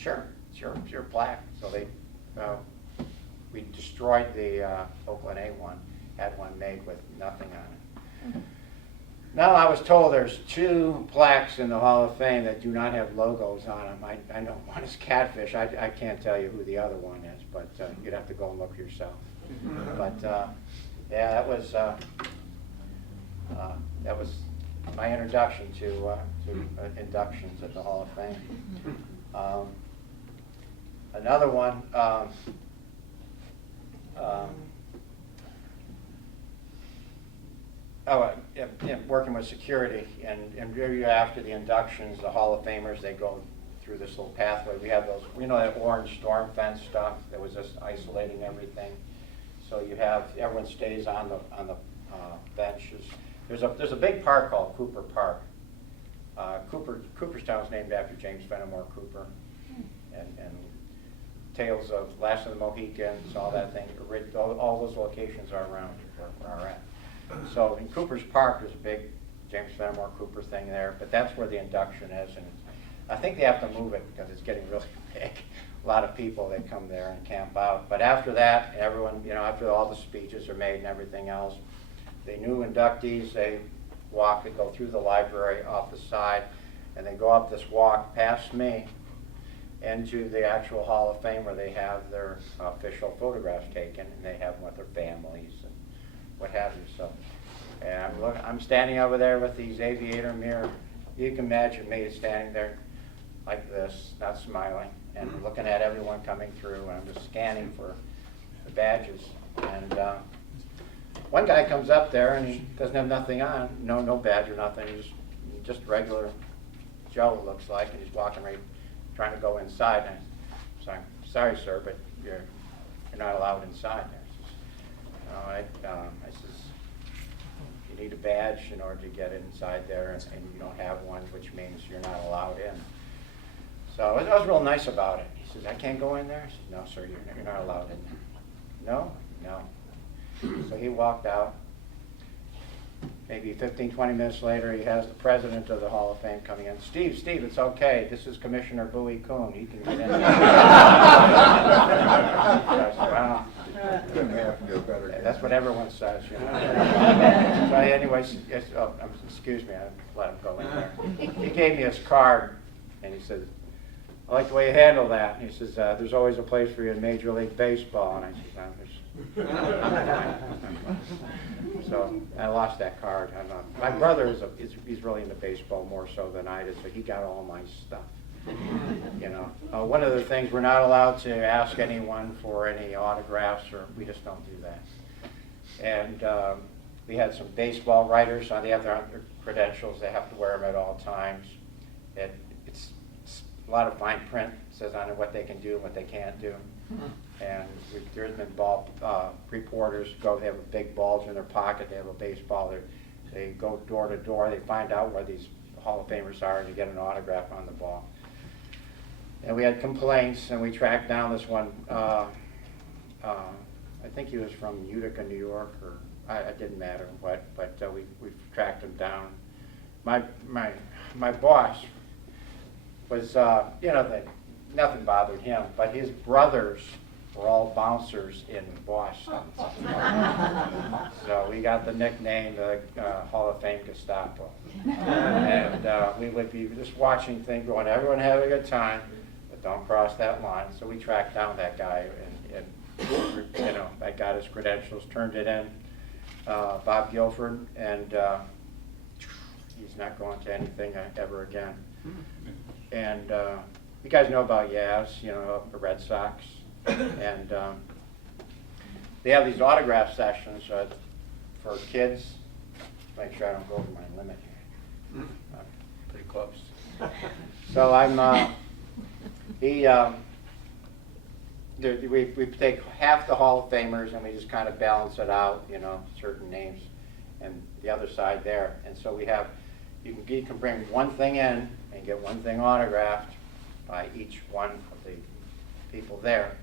sure, it's your plaque. So we destroyed the Oakland A one, had one made with nothing on it. Now I was told there's 2 plaques in the Hall of Fame that do not have logos on them. I know one is Catfish. I can't tell you who the other one is, but you'd have to go and look yourself. But yeah, that was my introduction to inductions at the Hall of Fame. Another one. Working with security, and really after the inductions, the Hall of Famers, they go through this little pathway. We have those, that orange storm fence stuff that was just isolating everything. So everyone stays on the benches. There's a big park called Cooper Park. Cooperstown is named after James Fenimore Cooper, and Tales of Last of the Mohicans, all that thing. All those locations are around where we're at. So in Cooper's Park, there's a big James Fenimore Cooper thing there, but that's where the induction is, and I think they have to move it because it's getting really big. A lot of people, they come there and camp out. But after that, everyone, you know, after all the speeches are made and everything else, the new inductees, they walk, they go through the library off the side, and they go up this walk past me into the actual Hall of Fame where they have their official photographs taken, and they have them with their families and what have you. So, and I'm standing over there with these aviator mirror. You can imagine me standing there like this, not smiling, and looking at everyone coming through, and I'm just scanning for the badges. And one guy comes up there and he doesn't have nothing on, no badge or nothing. He's just regular Joe, it looks like, and he's walking right, trying to go inside. And I'm sorry, sir, but you're not allowed inside. I says, you need a badge in order to get inside there, and you don't have one, which means you're not allowed in. So I was real nice about it. He says, I can't go in there? I said, no, sir, you're not allowed in there. No? No. So he walked out. Maybe 15, 20 minutes later, he has the president of the Hall of Fame coming in. Steve, it's okay. This is Commissioner Bowie Kuhn. He can get in. So I said, well, Couldn't have to go better. that's what everyone says, you know. So anyways, excuse me, I let him go in there. He gave me his card, and he said, I like the way you handle that. And he says, there's always a place for you in Major League Baseball. And I said, no, so I lost that card. My brother he's really into baseball more so than I did, so he got all my stuff. You know, one of the things, we're not allowed to ask anyone for any autographs, or we just don't do that. And we had some baseball writers, they have their credentials, they have to wear them at all times. And it's a lot of fine print, says on it what they can do and what they can't do. And there's been ball reporters they have a big bulge in their pocket, they have a baseball, they go door to door, they find out where these Hall of Famers are and they get an autograph on the ball. And we had complaints, and we tracked down this one, I think he was from Utica, New York, or it didn't matter what, but we tracked him down. My boss was, nothing bothered him, but his brothers were all bouncers in Boston. So we got the nickname, the Hall of Fame Gestapo. And we would be just watching things, going, everyone have a good time, but don't cross that line. So we tracked down that guy, and I got his credentials, turned it in, Bob Guilford, and he's not going to anything ever again. And you guys know about Yaz, the Red Sox, and they have these autograph sessions for kids. Make sure I don't go over my limit here. Pretty close. So we take half the Hall of Famers and we just kind of balance it out, certain names, and the other side there. And so we have, you can bring one thing in and get one thing autographed by each one of the people there.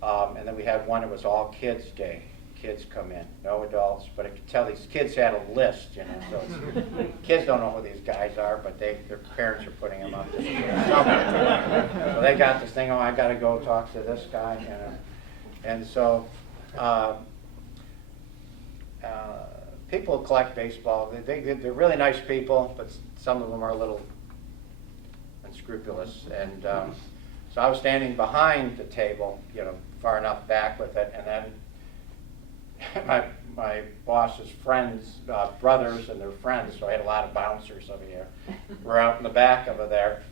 And then we had one that was all kids day. Kids come in, no adults, but I could tell these kids had a list, so kids don't know who these guys are, but their parents are putting them up somewhere. So they got this thing, I gotta go talk to this guy, And so people collect baseball. They're really nice people, but some of them are a little unscrupulous. And so I was standing behind the table, far enough back with it, and then my boss's friends, brothers and their friends, so I had a lot of bouncers over here, were out in the back over there.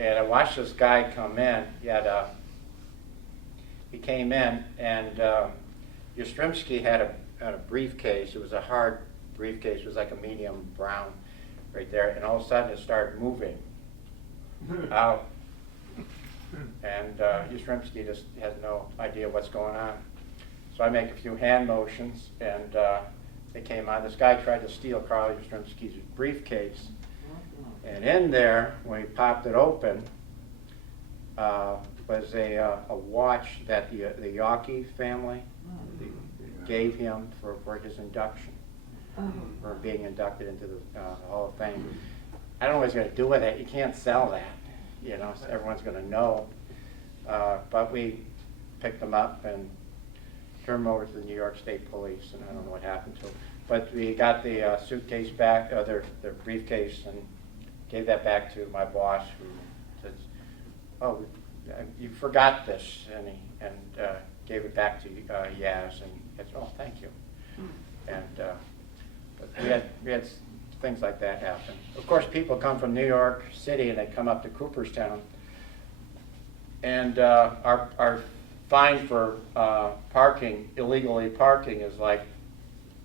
And I watched this guy come in. He came in, and Yastrzemski had a briefcase. It was a hard briefcase. It was like a medium brown right there. And all of a sudden it started moving out. And Yastrzemski just has no idea what's going on. So I make a few hand motions, and they came on. This guy tried to steal Carl Yastrzemski's briefcase. And in there, when he popped it open, was a watch that the Yawkey family gave him for his induction. for being inducted into the Hall of Fame. I don't know what he's going to do with it. You can't sell that, you know, so everyone's going to know. But we picked them up and turned them over to the New York State Police, and I don't know what happened to them. But we got the suitcase back, their briefcase, and gave that back to my boss, who says, "Oh, you forgot this," and gave it back to Yaz, and he said, "Oh, thank you." And but we had things like that happen. Of course, people come from New York City and they come up to Cooperstown, and our fine for illegally parking is like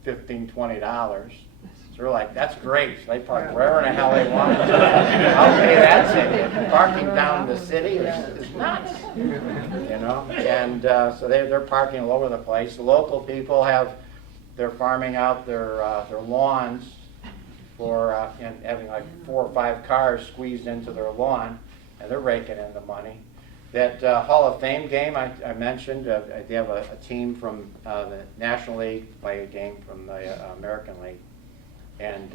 $15, $20. So we're like, that's great. So they park wherever in the hell they want. I'll pay that ticket. Parking down in the city is nuts, you know. And so they're parking all over the place. The local people they're farming out their lawns for and having like 4 or 5 cars squeezed into their lawn, and they're raking in the money. That Hall of Fame game I mentioned, they have a team from the National League play a game from the American League. And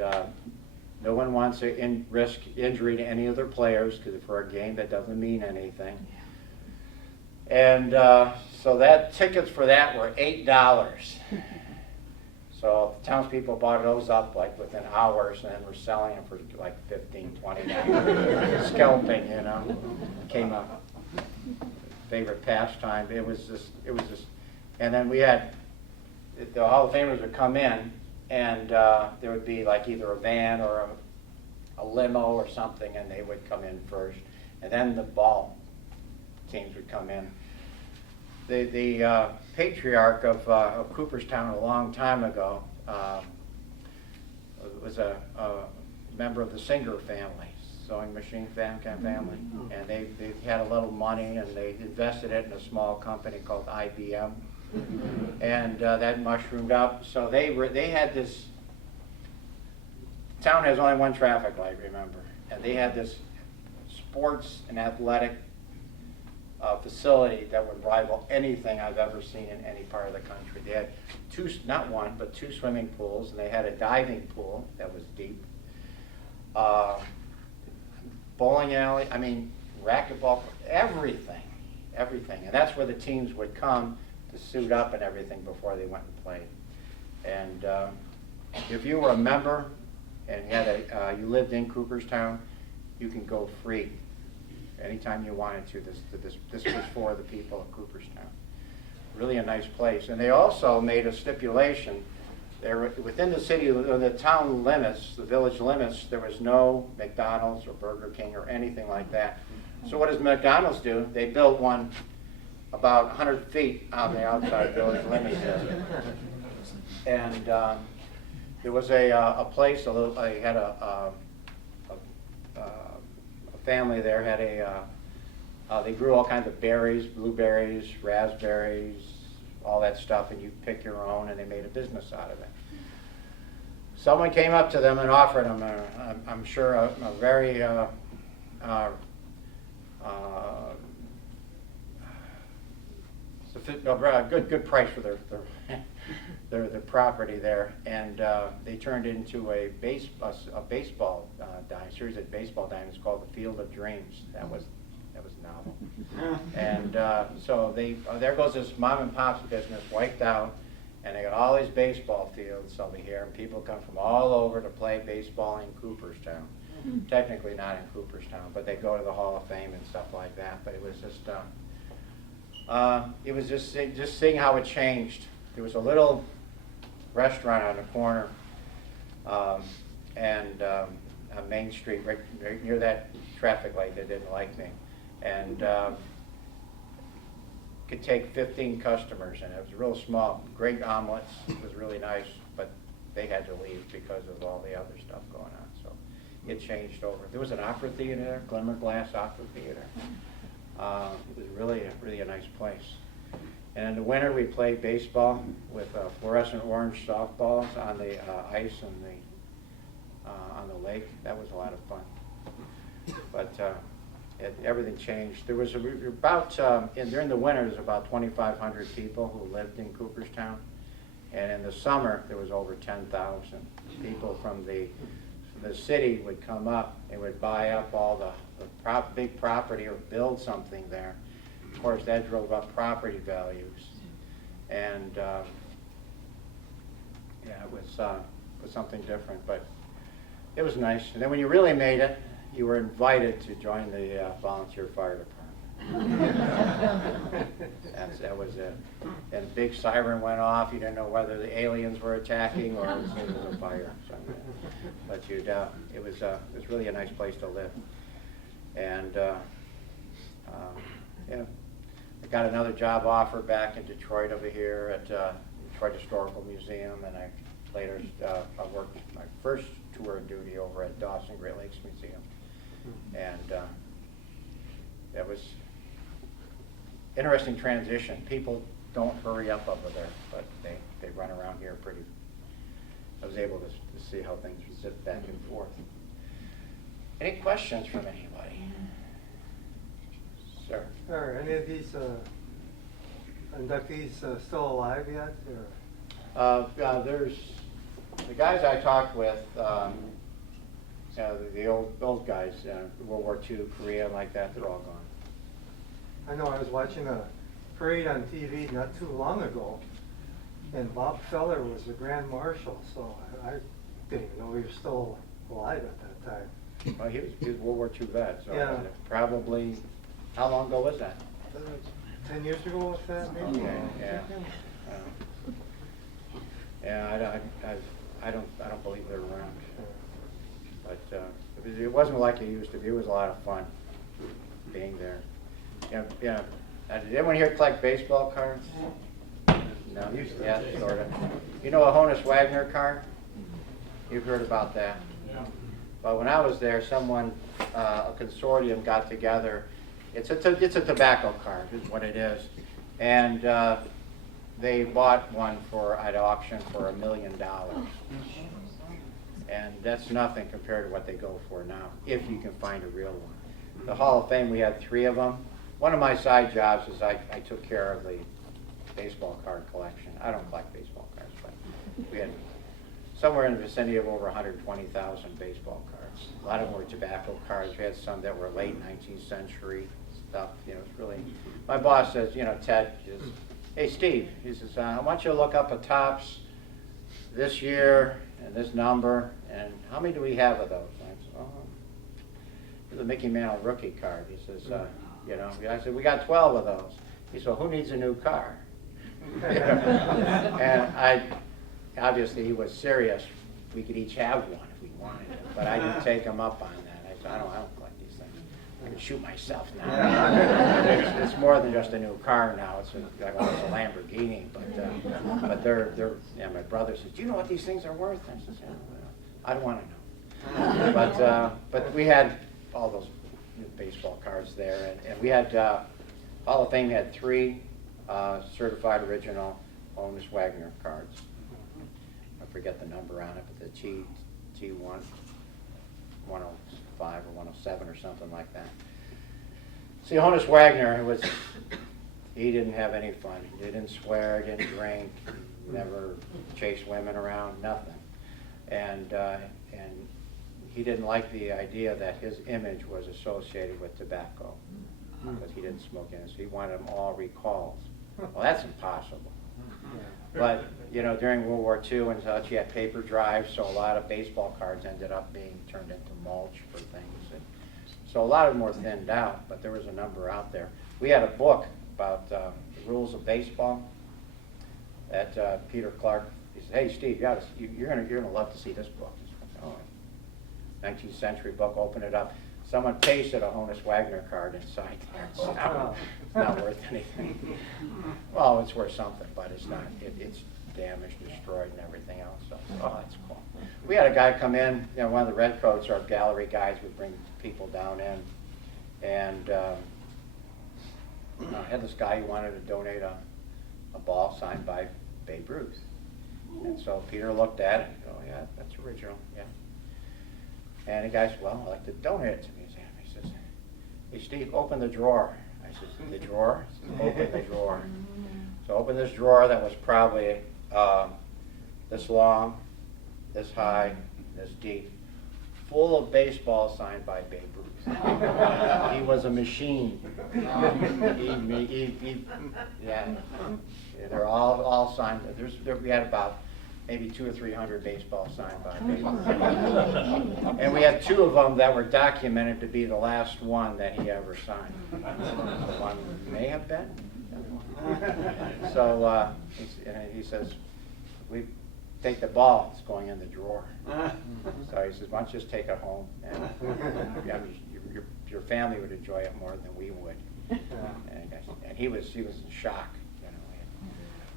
no one wants to risk injury to any of their players, because for a game that doesn't mean anything. And so tickets for that were $8. So the townspeople bought those up like within hours, and then we're selling them for like $15, $20. Scalping, you know, became a favorite pastime. It was just, and then we had the Hall of Famers would come in. And there would be like either a van or a limo or something, and they would come in first. And then the ball teams would come in. The patriarch of Cooperstown a long time ago was a member of the Singer family, sewing machine family. And they had a little money, and they invested it in a small company called IBM. And that mushroomed up. So they had this, town has only one traffic light, remember, and they had this sports and athletic facility that would rival anything I've ever seen in any part of the country. They had not one, but 2 swimming pools, and they had a diving pool that was deep. Bowling alley, I mean, racquetball, everything. And that's where the teams would come to suit up and everything before they went and played. And if you were a member and you lived in Cooperstown, you can go free anytime you wanted to. This was for the people of Cooperstown. Really a nice place. And they also made a stipulation. Within the city, the town limits, the village limits, there was no McDonald's or Burger King or anything like that. So what does McDonald's do? They built one about 100 feet on the outside village limits there. And there was a place, they had a family there, had they grew all kinds of berries, blueberries, raspberries, all that stuff, and you pick your own, and they made a business out of it. Someone came up to them and offered them, I'm sure, a very good price for their property there, and they turned it into a baseball series of baseball diamonds called the Field of Dreams. That was novel. And so there goes this mom and pop's business wiped out, and they got all these baseball fields over here, and people come from all over to play baseball in Cooperstown. Technically not in Cooperstown, but they go to the Hall of Fame and stuff like that. But it was just seeing how it changed. There was a little restaurant on the corner, and on Main Street, right near that traffic light that didn't like me, and could take 15 customers, and it was real small. Great omelets, it was really nice, but they had to leave because of all the other stuff going on. So it changed over. There was an opera theater there, Glimmer Glass Opera Theater. It was really a nice place. And in the winter, we played baseball with fluorescent orange softballs on the ice and on the lake. That was a lot of fun. But everything changed. There was during the winter, there was about 2,500 people who lived in Cooperstown, And in the summer, there was over 10,000 people from the city would come up and would buy up all the big property or build something there. Of course, that drove up property values. And yeah, it was something different, but it was nice. And then when you really made it, you were invited to join the volunteer fire department. That was it. And a big siren went off. You didn't know whether the aliens were attacking or it was a fire. So, but it was really a nice place to live. And yeah, I got another job offer back in Detroit over here at Detroit Historical Museum, and I later I worked my first tour of duty over at Dawson Great Lakes Museum, and that was interesting transition. People don't hurry up over there, but they run around here pretty. I was able to see how things zip back and forth. Any questions from anybody? Sir? Are any of these inductees still alive yet? Or? There's the guys I talked with, the old guys, World War II, Korea, like that, they're all gone. I know I was watching a parade on TV not too long ago, and Bob Feller was the Grand Marshal, so I didn't even know he was still alive at that time. Well, he was a World War II vet, so Yeah. probably, how long ago was that? 10 years ago was that, maybe? Okay, yeah. Yeah, I don't believe they're around. But it wasn't like it used to be. It was a lot of fun being there. Yeah. Did anyone here collect baseball cards? No? Yeah, sort of. You know a Honus Wagner card? You've heard about that? Well, when I was there, someone, a consortium got together. It's a tobacco card, is what it is. And they bought one at auction for $1 million. And that's nothing compared to what they go for now, if you can find a real one. The Hall of Fame, we had 3 of them. One of my side jobs is I took care of the baseball card collection. I don't collect baseball cards, but we had somewhere in the vicinity of over 120,000 baseball cards. A lot of them were tobacco cards. We had some that were late 19th century stuff. It's really, my boss says, Ted, hey Steve, he says, I want you to look up a Topps this year and this number, and how many do we have of those? I said, here's a Mickey Mantle rookie card. He says, I said, we got 12 of those. He said, who needs a new car? And obviously he was serious. We could each have one if we wanted it, but I didn't take him up on that. I said, I don't collect these things. I can shoot myself now. It's more than just a new car now. It's a Lamborghini, but they're my brother says, do you know what these things are worth? I said, I don't want to know. But we had all those baseball cards there, and we had Hall of Fame had 3 certified original Honus Wagner cards. I forget the number on it, but the T1, 105 or 107 or something like that. See, Honus Wagner, he didn't have any fun. He didn't swear, didn't drink, never chased women around, nothing. And he didn't like the idea that his image was associated with tobacco, because he didn't smoke in it, so he wanted them all recalled. Well, that's impossible. But, during World War II and such, you had paper drives, so a lot of baseball cards ended up being turned into mulch for things. And so a lot of them were thinned out, but there was a number out there. We had a book about the rules of baseball that Peter Clark, he said, hey, Steve, you're gonna love to see this book. Oh, 19th century book, open it up. Someone pasted a Honus Wagner card inside there. It's not worth anything. Well, it's worth something, but it's not. It's damaged, destroyed, and everything else. So, that's cool. We had a guy come in. One of the Redcoats, our gallery guys, would bring people down in, and I had this guy who wanted to donate a ball signed by Babe Ruth. And so Peter looked at it and go, yeah, that's original, yeah. And the guy said, well, I'd like to donate it to the museum. He says, hey, Steve, open the drawer. I said, the drawer? He said, open the drawer. So open this drawer that was probably this long, this high, this deep, full of baseballs signed by Babe Ruth. He was a machine. Yeah, they're all signed. We had about maybe 200 or 300 baseballs signed by Babe Ruth. And we had 2 of them that were documented to be the last one that he ever signed. One may have been. So he says, we take the ball, it's going in the drawer. So he says, why don't you just take it home? And your family would enjoy it more than we would. And he was in shock.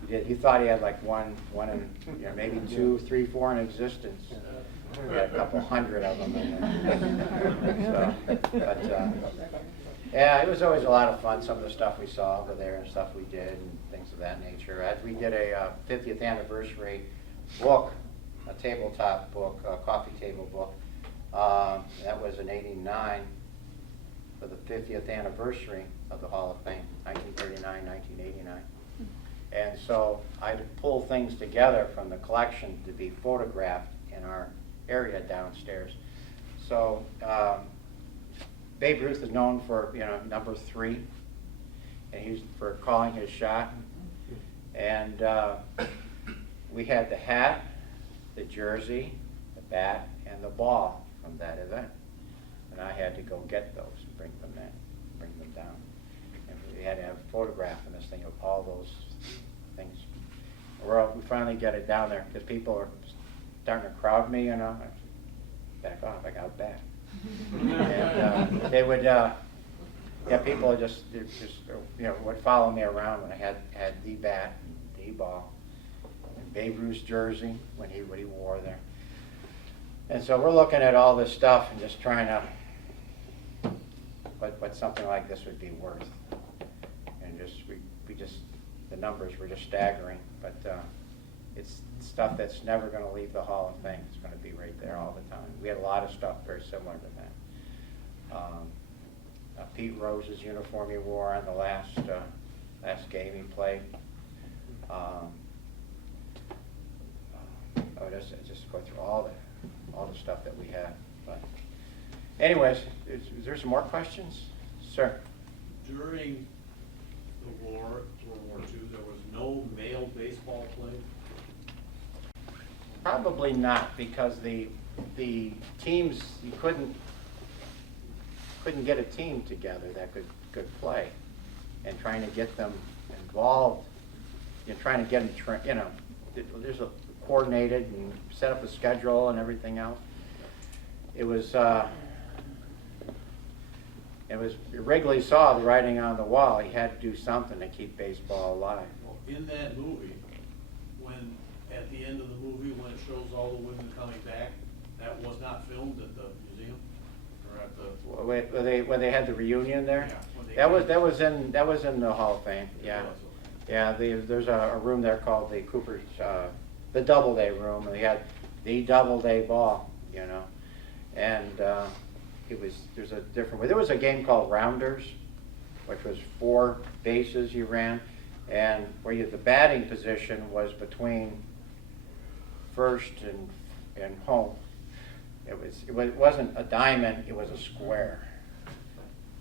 He thought he had like one in, maybe 2, 3, 4 in existence. We had a couple hundred of them in there. Yeah, it was always a lot of fun, some of the stuff we saw over there and stuff we did and things of that nature. We did a 50th anniversary book, a tabletop book, a coffee table book. That was in '89 for the 50th anniversary of the Hall of Fame, 1939, 1989. And so I had to pull things together from the collection to be photographed in our area downstairs. So Babe Ruth is known for, number 3, and he's for calling his shot. And we had the hat, the jersey, the bat, and the ball from that event. And I had to go get those and bring them down. And we had to have a photograph in this thing of all those things. We finally get it down there because people are starting to crowd me, I back off, I got it back. And they would, people just would follow me around when I had the bat and the ball, and Babe Ruth's jersey when he wore there. And so we're looking at all this stuff and just trying to, what something like this would be worth. And the numbers were just staggering, but it's stuff that's never going to leave the Hall of Fame. It's going to be right there all the time. We had a lot of stuff very similar to that. Pete Rose's uniform he wore on the last game he played. Just go through all the stuff that we had. But anyways, is there some more questions? Sir? During the war, World War II, there was no male baseball played? Probably not, because the teams, you couldn't get a team together that could play, and trying to get them involved, trying to get them, there's a coordinated and set up a schedule and everything else. It was Wrigley saw the writing on the wall. He had to do something to keep baseball alive. Well, in that movie, at the end of the movie, when it shows all the women coming back, that was not filmed at the museum or at the. When they had the reunion there, Yeah, that was in the Hall of Fame. Yeah, yeah. There's a room there called the the Doubleday room, and they had the Doubleday ball, and there's a different way. There was a game called Rounders, which was 4 bases you ran, and where the batting position was between first and home. It wasn't a diamond, it was a square.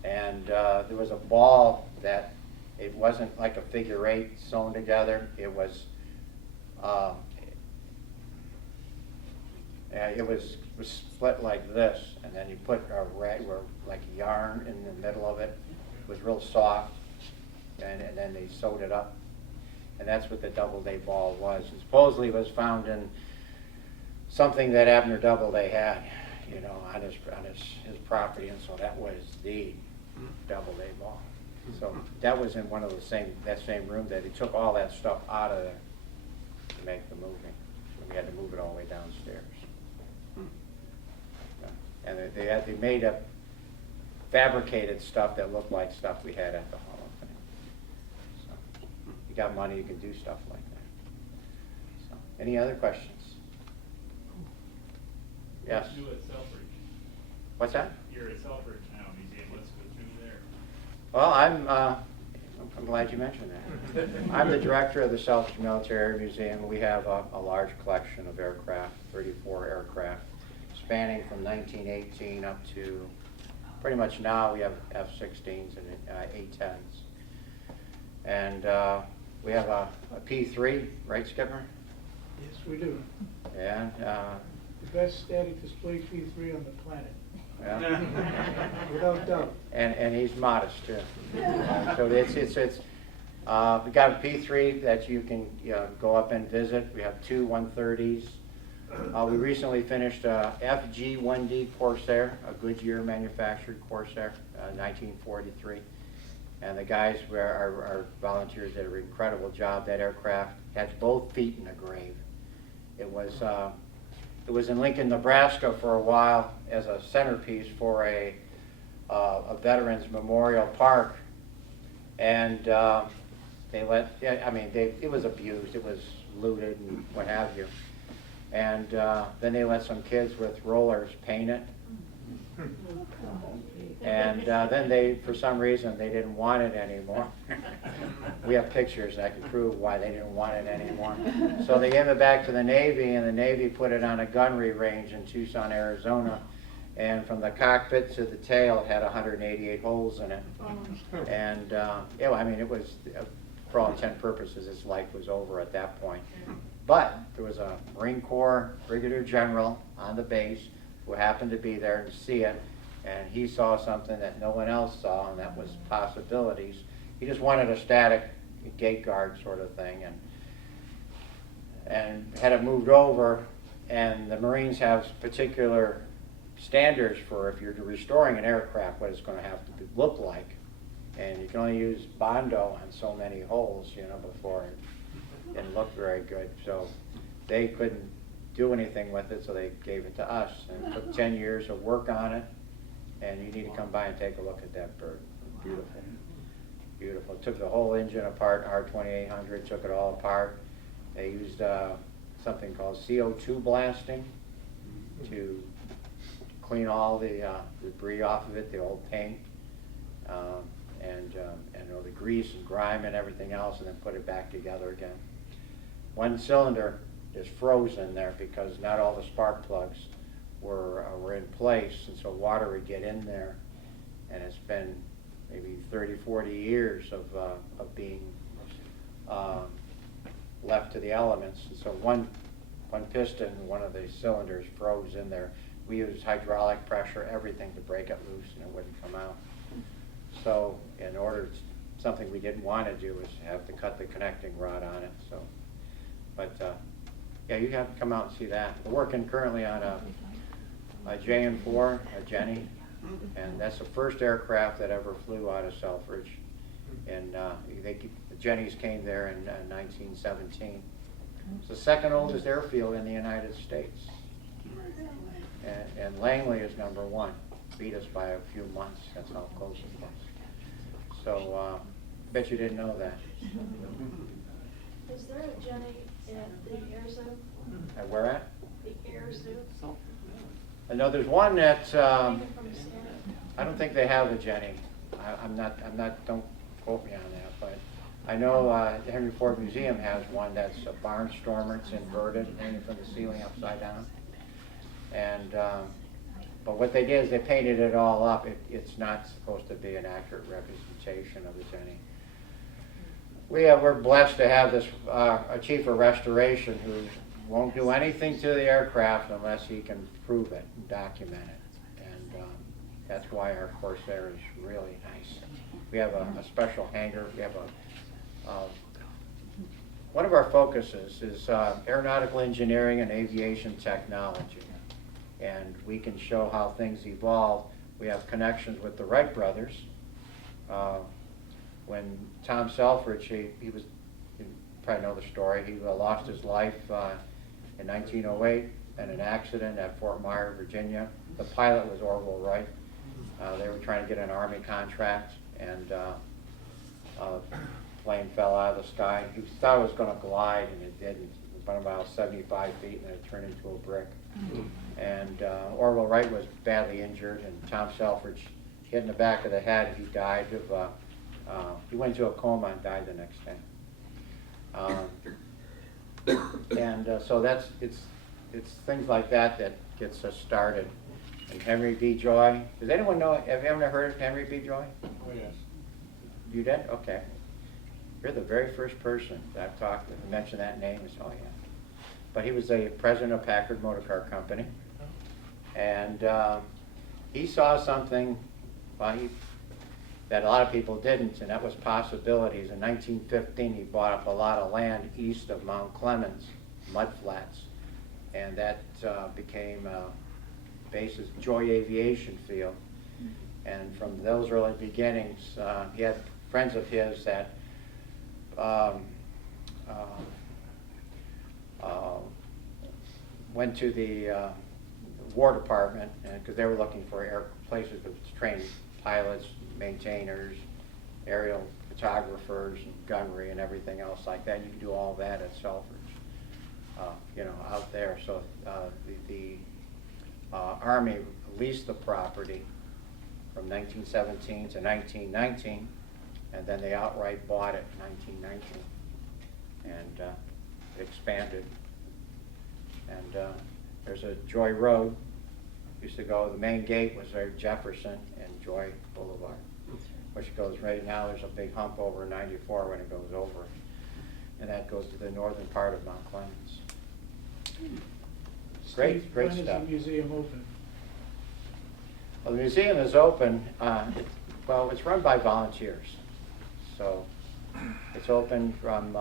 And there was a ball that it wasn't like a figure 8 sewn together. It was split like this, and then you put like yarn in the middle of it. It was real soft, and then they sewed it up. And that's what the Doubleday ball was. And supposedly it was found in something that Abner Doubleday had, on his property, and so that was the Doubleday ball. So that was in that same room that he took all that stuff out of there to make the movie. So we had to move it all the way downstairs. And they made up fabricated stuff that looked like stuff we had at the Hall of Fame. So you got money, you can do stuff like that. So, any other questions? Yes. What do you do at Selfridge? What's that? You're at Selfridge now, museum. What's good through there? Well, I'm I'm glad you mentioned that. I'm the director of the Selfridge Military Air Museum. We have a large collection of aircraft, 34 aircraft, spanning from 1918 up to pretty much now. We have F-16s and A-10s. And we have a P-3, right, Skipper? Yes, we do. And The best static display P3 on the planet, yeah. without doubt. And he's modest too. So it's we got a P3 that you can go up and visit. We have two 130s. We recently finished a FG-1D Corsair, a Goodyear manufactured Corsair, 1943. And the guys our volunteers did an incredible job. That aircraft had both feet in the grave. It was in Lincoln, Nebraska for a while as a centerpiece for a Veterans Memorial Park, and it was abused, it was looted and what have you, and then they let some kids with rollers paint it, and then for some reason, they didn't want it anymore. We have pictures that can prove why they didn't want it anymore. So they gave it back to the Navy, and the Navy put it on a gunnery range in Tucson, Arizona. And from the cockpit to the tail, it had 188 holes in it. And it was, for all intent and purposes, its life was over at that point. But there was a Marine Corps Brigadier General on the base who happened to be there to see it. And he saw something that no one else saw, and that was possibilities. He just wanted a static gate guard sort of thing, and had it moved over. And the Marines have particular standards for if you're restoring an aircraft, what it's going to have to look like. And you can only use Bondo on so many holes, before it didn't look very good. So they couldn't do anything with it, so they gave it to us. And it took 10 years of work on it. And you need to come by and take a look at that bird. Beautiful. Beautiful. Took the whole engine apart, R2800, took it all apart. They used something called CO2 blasting to clean all the debris off of it, the old paint, and the grease and grime and everything else, and then put it back together again. One cylinder is frozen there because not all the spark plugs were in place, and so water would get in there, and it's been maybe 30, 40 years of being left to the elements. And so one piston, one of the cylinders froze in there. We used hydraulic pressure, everything to break it loose, and it wouldn't come out. So in order, something we didn't want to do was have to cut the connecting rod on it. So, but yeah, you have to come out and see that. We're working currently on a JN4, a Jenny, and that's the first aircraft that ever flew out of Selfridge. And the Jennies came there in 1917. It's the second oldest airfield in the United States. And Langley is #1, beat us by a few months. That's how close it was. So, bet you didn't know that. Is there a Jenny at the air zoo? At where at? The air zoo? No, there's one that Taken from the Senate? I don't think they have a Jenny. I'm not. Don't quote me on that, but I know the Henry Ford Museum has one that's a barnstormer. It's inverted, hanging from the ceiling upside down. And but what they did is they painted it all up. It's not supposed to be an accurate representation of the Jenny. We're blessed to have this a chief of restoration who won't do anything to the aircraft unless he can prove it and document it. And that's why our Corsair is really nice. We have a special hangar. We have one of our focuses is aeronautical engineering and aviation technology. And we can show how things evolve. We have connections with the Wright brothers. When Tom Selfridge, he was, you probably know the story, he lost his life in 1908 in an accident at Fort Myer, Virginia. The pilot was Orville Wright. They were trying to get an Army contract, and a plane fell out of the sky. He thought it was going to glide, and it didn't. It went about 75 feet, and then it turned into a brick. And Orville Wright was badly injured, and Tom Selfridge hit in the back of the head. He died of He went into a coma and died the next day. So it's things like that that gets us started. And Henry B. Joy, does anyone know, have you ever heard of Henry B. Joy? Oh, yes. You did? Okay. You're the very first person that I've talked to mention that name. Oh, yeah. But he was the president of Packard Motor Car Company. And he saw something that a lot of people didn't, and that was possibilities. In 1915, he bought up a lot of land east of Mount Clemens, mudflats, and that became basis Joy Aviation Field. And from those early beginnings, he had friends of his that went to the War Department because they were looking for places to train pilots, maintainers, aerial photographers, and gunnery, and everything else like that. You can do all that at Selfridge, out there. So the Army leased the property from 1917 to 1919, and then they outright bought it in 1919, and it expanded. And there's a Joy Road. Used to go, the main gate was there, Jefferson and Joy Boulevard, which goes right now, there's a big hump over 94 when it goes over. And that goes to the northern part of Mount Clemens. Great Steve, stuff. When is the museum open? Well, the museum is open, it's run by volunteers. So it's open from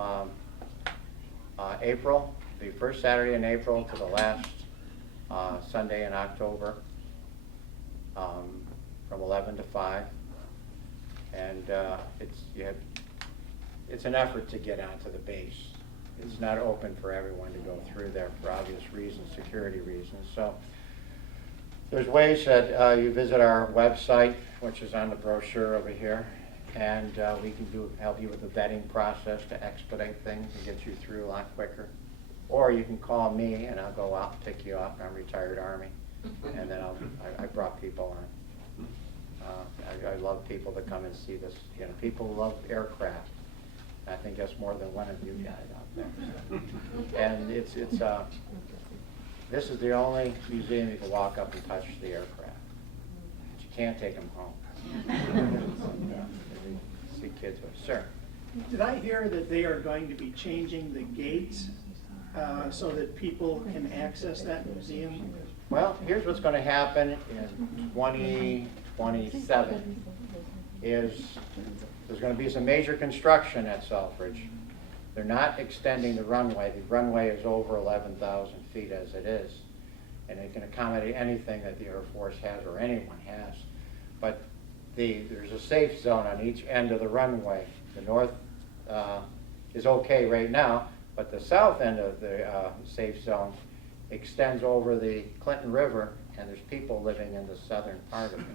April, the first Saturday in April to the last Sunday in October, from 11 to 5. And it's an effort to get onto the base. It's not open for everyone to go through there for obvious reasons, security reasons. So there's ways that you visit our website, which is on the brochure over here, and we can help you with the vetting process to expedite things and get you through a lot quicker. Or you can call me and I'll go out and pick you up. I'm retired Army, and then I brought people on. I love people to come and see this. People love aircraft. I think that's more than one of you guys out there. And this is the only museum you can walk up and touch the aircraft. But you can't take them home. See kids with, sir. Did I hear that they are going to be changing the gates so that people can access that museum? Well, here's what's going to happen in 2027 is there's going to be some major construction at Selfridge. They're not extending the runway. The runway is over 11,000 feet as it is, and it can accommodate anything that the Air Force has or anyone has. But there's a safe zone on each end of the runway. The north is okay right now, but the south end of the safe zone extends over the Clinton River, and there's people living in the southern part of it.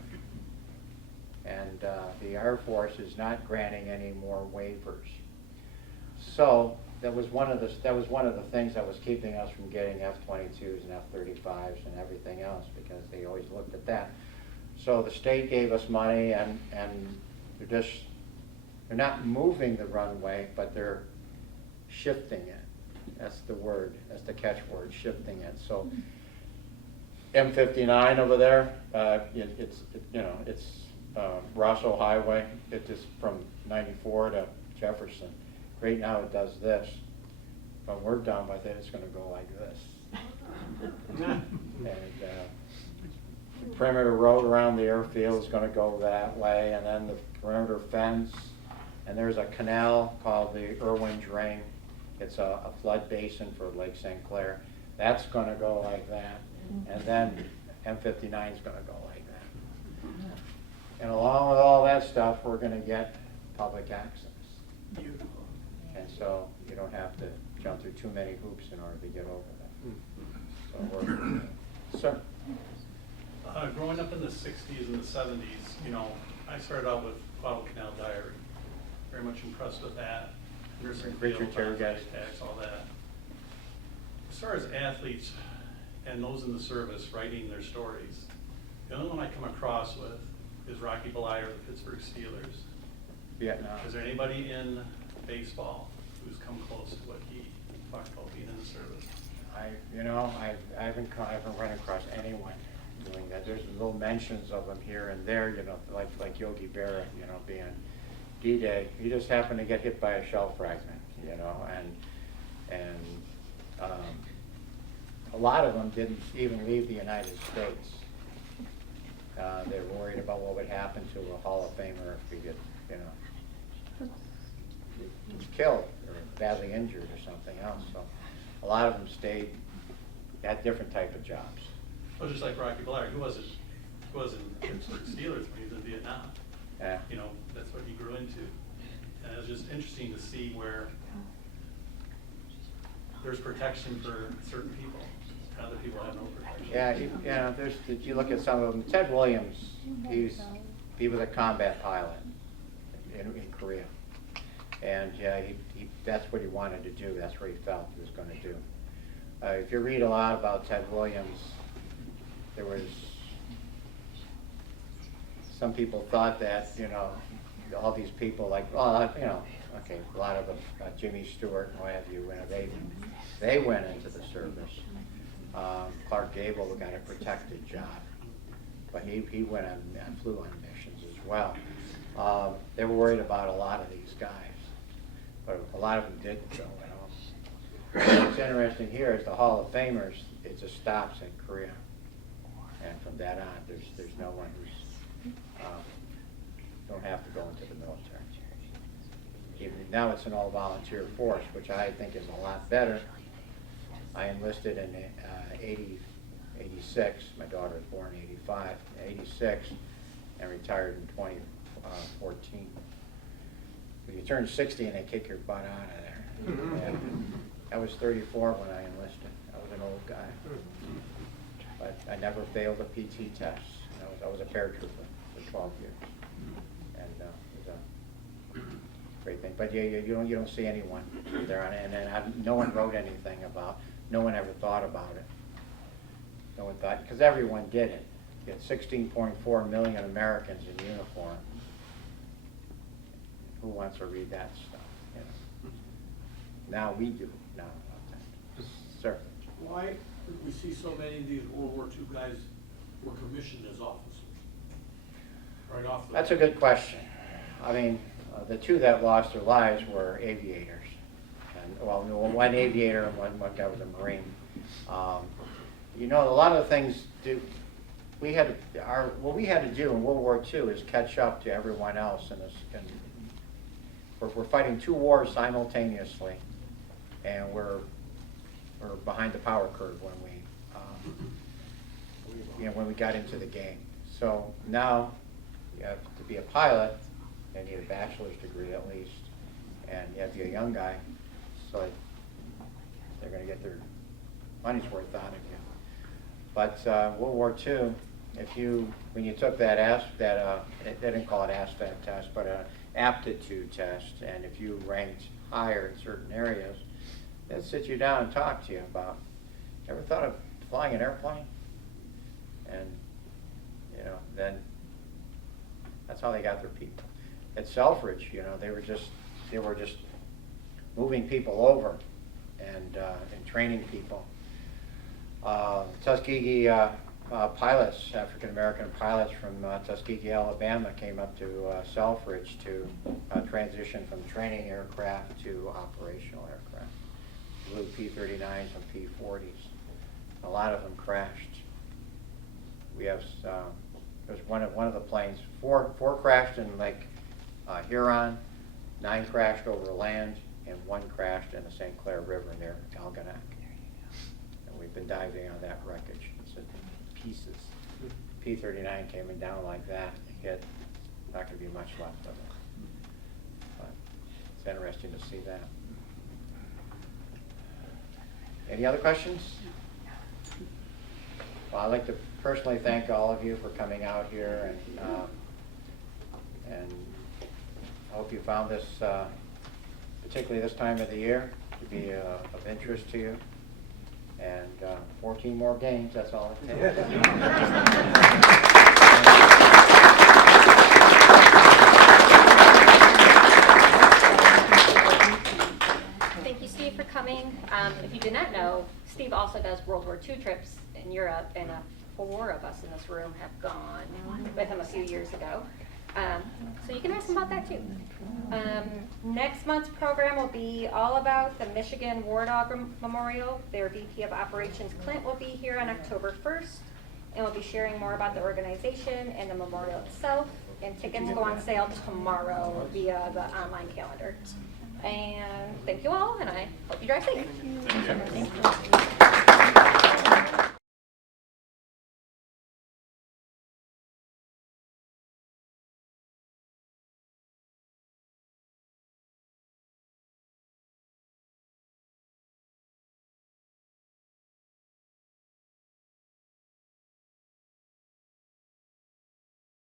And the Air Force is not granting any more waivers. So that was one of the things that was keeping us from getting F-22s and F-35s and everything else, because they always looked at that. So the state gave us money, and they're not moving the runway, but they're shifting it. That's the word. That's the catchword, shifting it. So M59 over there, it's Rosso Highway. It is from 94 to Jefferson. Right now it does this. When we're done with it, it's going to go like this. And perimeter road around the airfield is going to go that way, and then the perimeter fence, and there's a canal called the Irwin Drain. It's a flood basin for Lake St. Clair. That's going to go like that, and then M59 is going to go like that. And along with all that stuff, we're going to get public access. Beautiful. And so you don't have to jump through too many hoops in order to get over that. So sir. Growing up in the 60s and the 70s, I started out with Guadalcanal Diary. Very much impressed with that. Nursing Richard field, Tergast. tax, all that. As far as athletes and those in the service writing their stories, the only one I come across with is Rocky Bleier of the Pittsburgh Steelers. Vietnam. Is there anybody in baseball who's come close to what he talked about being in the service? I haven't run across anyone doing that. There's little mentions of them here and there, like Yogi Berra, being D-Day. He just happened to get hit by a shell fragment, and a lot of them didn't even leave the United States. They were worried about what would happen to a Hall of Famer if he get, killed or badly injured or something else. So a lot of them stayed at different type of jobs. Well, just like Rocky Blair, who was in Pittsburgh Steelers when he was in Vietnam. Yeah. That's what he grew into. And it was just interesting to see where there's protection for certain people, and other people have no protection. Yeah, you look at some of them. Ted Williams, he was a combat pilot in Korea, and that's what he wanted to do. That's what he felt he was going to do. If you read a lot about Ted Williams, there was some people thought that all these people a lot of them, Jimmy Stewart and what have you, they went into the service. Clark Gable got a protected job, but he flew on missions as well. They were worried about a lot of these guys, but a lot of them didn't go at all. What's interesting here is the Hall of Famers. It just stops in Korea, and from that on, there's no one who's don't have to go into the military. Even now, it's an all-volunteer force, which I think is a lot better. I enlisted in 86. My daughter was born in 85. 86, and retired in 2014. When you turn 60 and they kick your butt out of there. And I was 34 when I enlisted. I was an old guy, but I never failed a PT test. I was a paratrooper for 12 years, and it was a great thing. But you don't see anyone there on it, and no one wrote anything about. No one ever thought about it. No one thought, because everyone did it. You had 16.4 million Americans in uniform. Who wants to read that stuff? Now we do. Now, sir. Why did we see so many of these World War II guys were commissioned as officers? Right off the That's a good question. I mean, the two that lost their lives were aviators. And, well, one aviator and one guy was a Marine. A lot of the things what we had to do in World War II is catch up to everyone else. We're fighting two wars simultaneously, and we're behind the power curve when we got into the game. So now you have to be a pilot, and you need a bachelor's degree at least, and you have to be a young guy, so they're going to get their money's worth out of you. But World War II, when you took that they didn't call it ASVAB test, but an aptitude test, and if you ranked higher in certain areas, they'd sit you down and talk to you about, ever thought of flying an airplane? And then that's how they got their people. At Selfridge, they were just moving people over and training people. Tuskegee pilots, African American pilots from Tuskegee, Alabama, came up to Selfridge to transition from training aircraft to operational aircraft. Flew P-39s and P-40s. A lot of them crashed. We have there's one of the planes. Four crashed in Lake Huron, 9 crashed over land, and 1 crashed in the St. Clair River near Algonac. And we've been diving on that wreckage. It's in pieces. P-39 came down like that. Hit. Not going to be much left of it. But it's interesting to see that. Any other questions? Well, I'd like to personally thank all of you for coming out here, and I hope you found this, particularly this time of the year, to be of interest to you. And 14 more games, that's all it takes. Steve also does World War II trips in Europe, and 4 of us in this room have gone with him a few years ago. So you can ask him about that too. Next month's program will be all about the Michigan War Dog Memorial. Their VP of Operations, Clint, will be here on October 1st, and we'll be sharing more about the organization and the memorial itself. And tickets go on sale tomorrow via the online calendar. And thank you all, and I hope you drive safe. Thank you. Thank you.